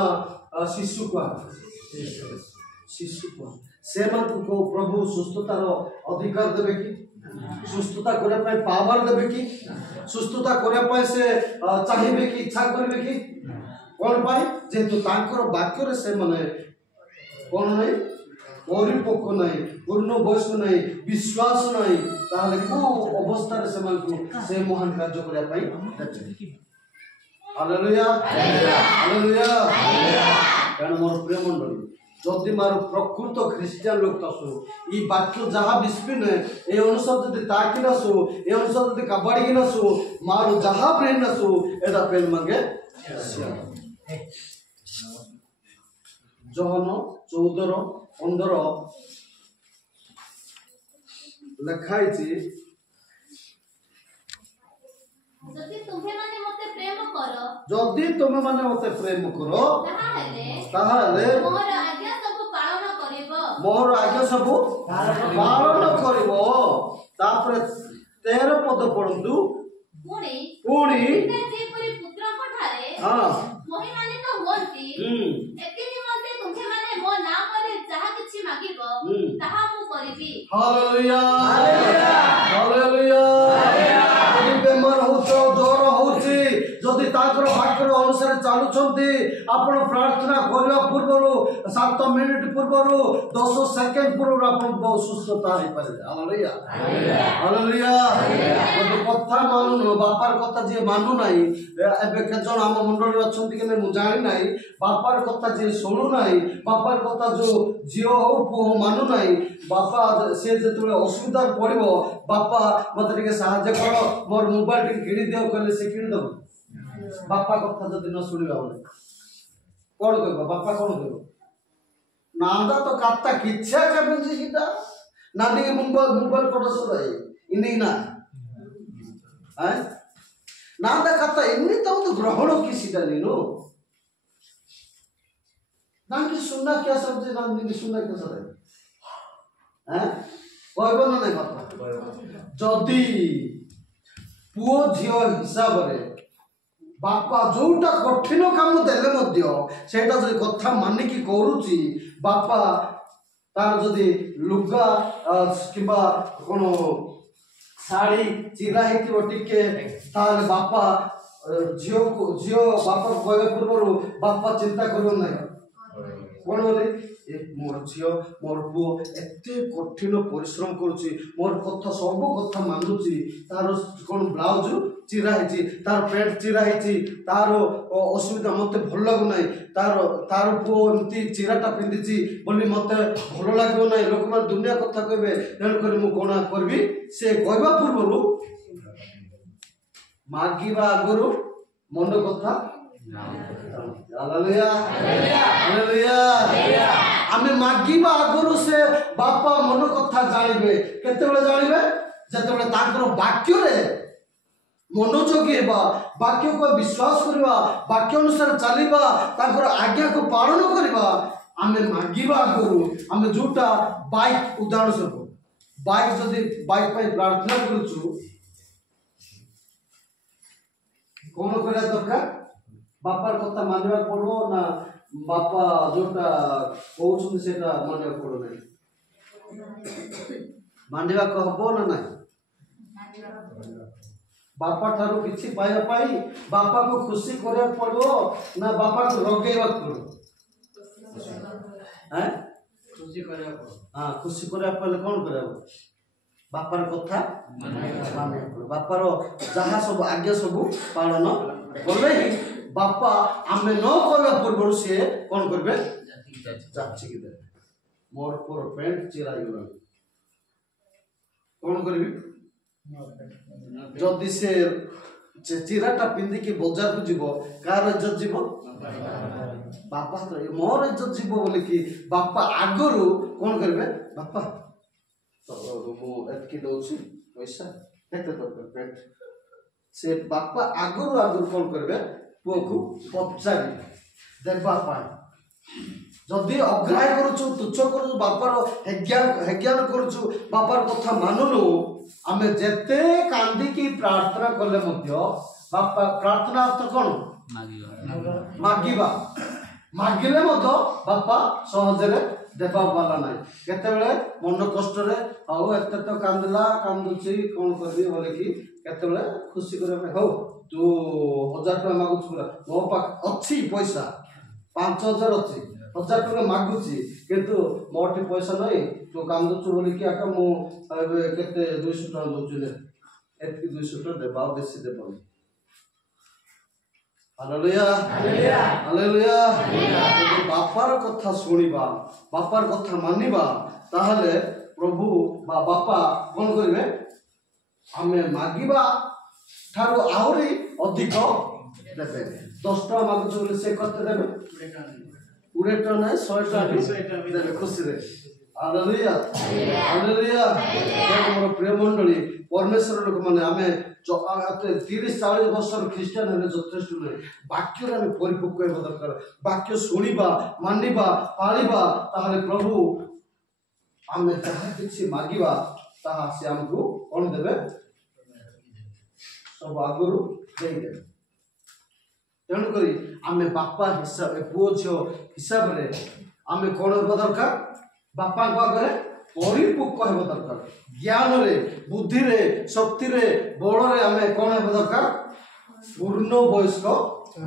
शिशु कहबो शिशु को से मान को प्रभु सुस्थतार अधिकार देबे कि सुस्थता करे पय पावर देबे कि सुस्थता करे पय से चाहिबे कि इच्छा करबे कि कोन पाई जेतु तांकर वाक्य रे से माने कोन नै परिपक्व नहीं पूर्ण वयस्क नहीं विश्वास नहीं ताहले को अवस्था रे समान को से महान कार्य करया पई हालेलुया हालेलुया कारण मोर प्रिय मंडली जदि मार प्रकृत ख्रिस्टियन लोक तसु ई वाक्य जहा विस्पिन ए अनुसार जदि ताकिनसु ए अनुसार जदि कबाडीगिनसु मार जहा प्रेनसु एदा पेन मंगे जोहन 14:15 लिखाई जदि तुम्हे माने मते प्रेम करो जदि तुमे माने मते प्रेम करो ताहाले मोर आज्ञा सब पालन करिवो मोर आज्ञा सब पालन करिवो तापर 13 पद पढंतु पुणी जे परि पुत्र पठारे हां महिमानित होंती एति निमंते तुम्हे माने मो नाम रे जहा किछि मागिबो ताहा मु करिबी हालेलुया हालेलुया हालेलुया बेमार होतो जोर होची जदि ताकर वाक्यर अनुसार चालुछंती आपण प्रार्थना करबा पूर्वरो 7 मिनिट पूर्वरो 10 सेकंड पूर्वरो आपण बहुत सुस्थता हे पारे हालेलुया हालेलुया जदि कथा मानु बापार कथा जे मानु नाही एबे केजन हम मंडली अछंती कि मु जानि नाही बापार कथा जे सुनु नाही बापार कथा जो जियो हो पो मानु नाही बापा से जेतले असुविधा पड़िबो बापा मते टिके सहाय्य करो मोर मोबाइल टिके किनि दियो कहले से किनि दबो बापा कथा जदि न सुनिबा बोले कोन कहबो बापा कोन कहबो नांदा तो कात्ता किच्छा करबे सीधा नांदी मोबाइल फोटो सुराई इनी ना हैं नांदा कात्ता इन्नी तो ग्रहण की सीधा नीनो नांदी सुनना क्या शब्द नांदी की सुनना क्या शब्द हैं कहबो ना नहीं बापा जदि पुओ झियो हिसाब रे बापा जोटा कठिन काम देले मध्य सेटा जदि कथा मानिकी करूची बापा तार जदि लुगा किबा कोनो साड़ी चिरा हेतिबो टिके तार बापा झियो बापा कहबे पूर्वरु बापा चिंता करियो नाही कोन बोले मोर झियो मोर पुओ एते कठिन परिश्रम करूची मोर कथा सब कथा मानुची तार कोन ब्लाउज चिरा हेची तार पेंट चिरा हेची तार असुविधा मते भल लागु नाही तार पुओ एमती चिराटा पिंदिची बोली मते भल लागो नाही लोक मान दुनिया कथा कहबे तेन करी मु कोना करबी से कहबा पूर्वरु मागिबा आगरु मन कथा हालेलुया हालेलुया आमे मागिबा आगरु से बापा मन कथा जानिबे केते बेले जानिबे जते बेले ताकर वाक्य रे मनोयोगी हेबा वाक्य को विश्वास करबा वाक्य अनुसार चलीबा ताकर आज्ञा को पालन करबा आमे मागिबा आगरु आमे जोटा बाइक उदाहरण सब बाइक जदि बाइक पे प्रार्थना करूछु कोन करा दरकार बापार कथा मानवा पड़ो ना बापा जोटा कहउछन सेटा मानवा पड़ो नहीं मानवा कहबो ना नहीं बापा ठारू किछि पाया पाई बापा को खुशी करे पड़ो ना बापा को रगेवा पड़ो हैं खुशी करिया पड़ो हां खुशी करे पड़ले कोन करे बापार कथा माने बापार जहा सब आज्ञा सब पालन कले ही बापा आमे न कहला पूर्व से कोन करबे जाछि कि दे मोर पर पेंट चिरा गेला कोन करबी जदि से चिराटा पिंदी के बाजार को जीव कार इज्जत जीव बापा तो मोर इज्जत जीव बोले कि बापा आगरु कोन करबे बापा तो मु एतकी दउछि पैसा केते तो पेट से बापा आगरु कोन करबे पुओ को पचारि देखबा पाए जदि अग्राह्य करूछु तुच्छ करूछु बापार हेज्ञान करूछु बापार कथा मानुनु आमे जेते कांदी की प्रार्थना कले मध्य बापा प्रार्थना अर्थ कोन मागिबा मागिले मध्य बापा सहजरे देबा वाला नाही केते बेले मन कष्ट रे आउ एते तो कांदला कांदुची कोन करबी बोले कि केते बेले खुशी करे हो तू 1000 टका मागु छुरा मो पाख अछि पैसा 5000 अछि 1000 टका मागुची किंतु मोटी पैसा नाही तू कांदुचु बोली कि आका मु केते 200 टका दोछु ने एतकी 200 टका देबा बेसी देबा हालेलुया हालेलुया बापार कथा सुनिबा बापार कथा मानिबा ताहले प्रभु बा बापा कोन करिवे हमें मागिबा ठारो आउरी अधिक देबे 10 टका मागुछु बोले से कते देबे 20 टका नै 100 टका देबे खुशी रे हालेलुया हालेलुया मोर प्रिय मंडली परमेश्वर लोक माने आमे 30-40 वर्षर ख्रीस्टियन हेले यथेष्ट नै वाक्य रे परिपक्व हेबा दरकार वाक्य सुनिबा मानिबा पालिबा ताहले प्रभु आमे जहा किछि मागिबा ताहा से हमकु कोन देबे सब आगुरु देई देबे तेणु करी आमे बापा हिसाब पुओ झियो हिसाब रे आमे कोन हेबा दरकार बापा को आगे परिपक्व हेबा दरकार ज्ञान रे बुद्धि रे शक्ति रे बल रे आमे कोन हेबा दरकार पूर्ण वयस्क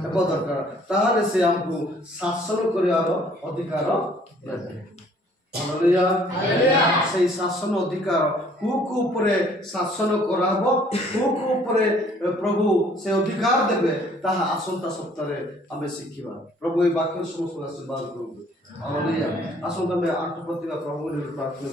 हेबा दरकार ताहारे से हमकु शासन करियार अधिकार देबे हालेलुया हालेलुया से शासन अधिकार कु ऊपर शासन कराबो कु ऊपर प्रभु से अधिकार देबे ताहा आसंता सप्ताह रे आमे शिखिबा प्रभु ए वाक्य समस्त आशीर्वाद करू हालेलुया आसंता में 8 प्रतिभा प्रभु ने प्रार्थना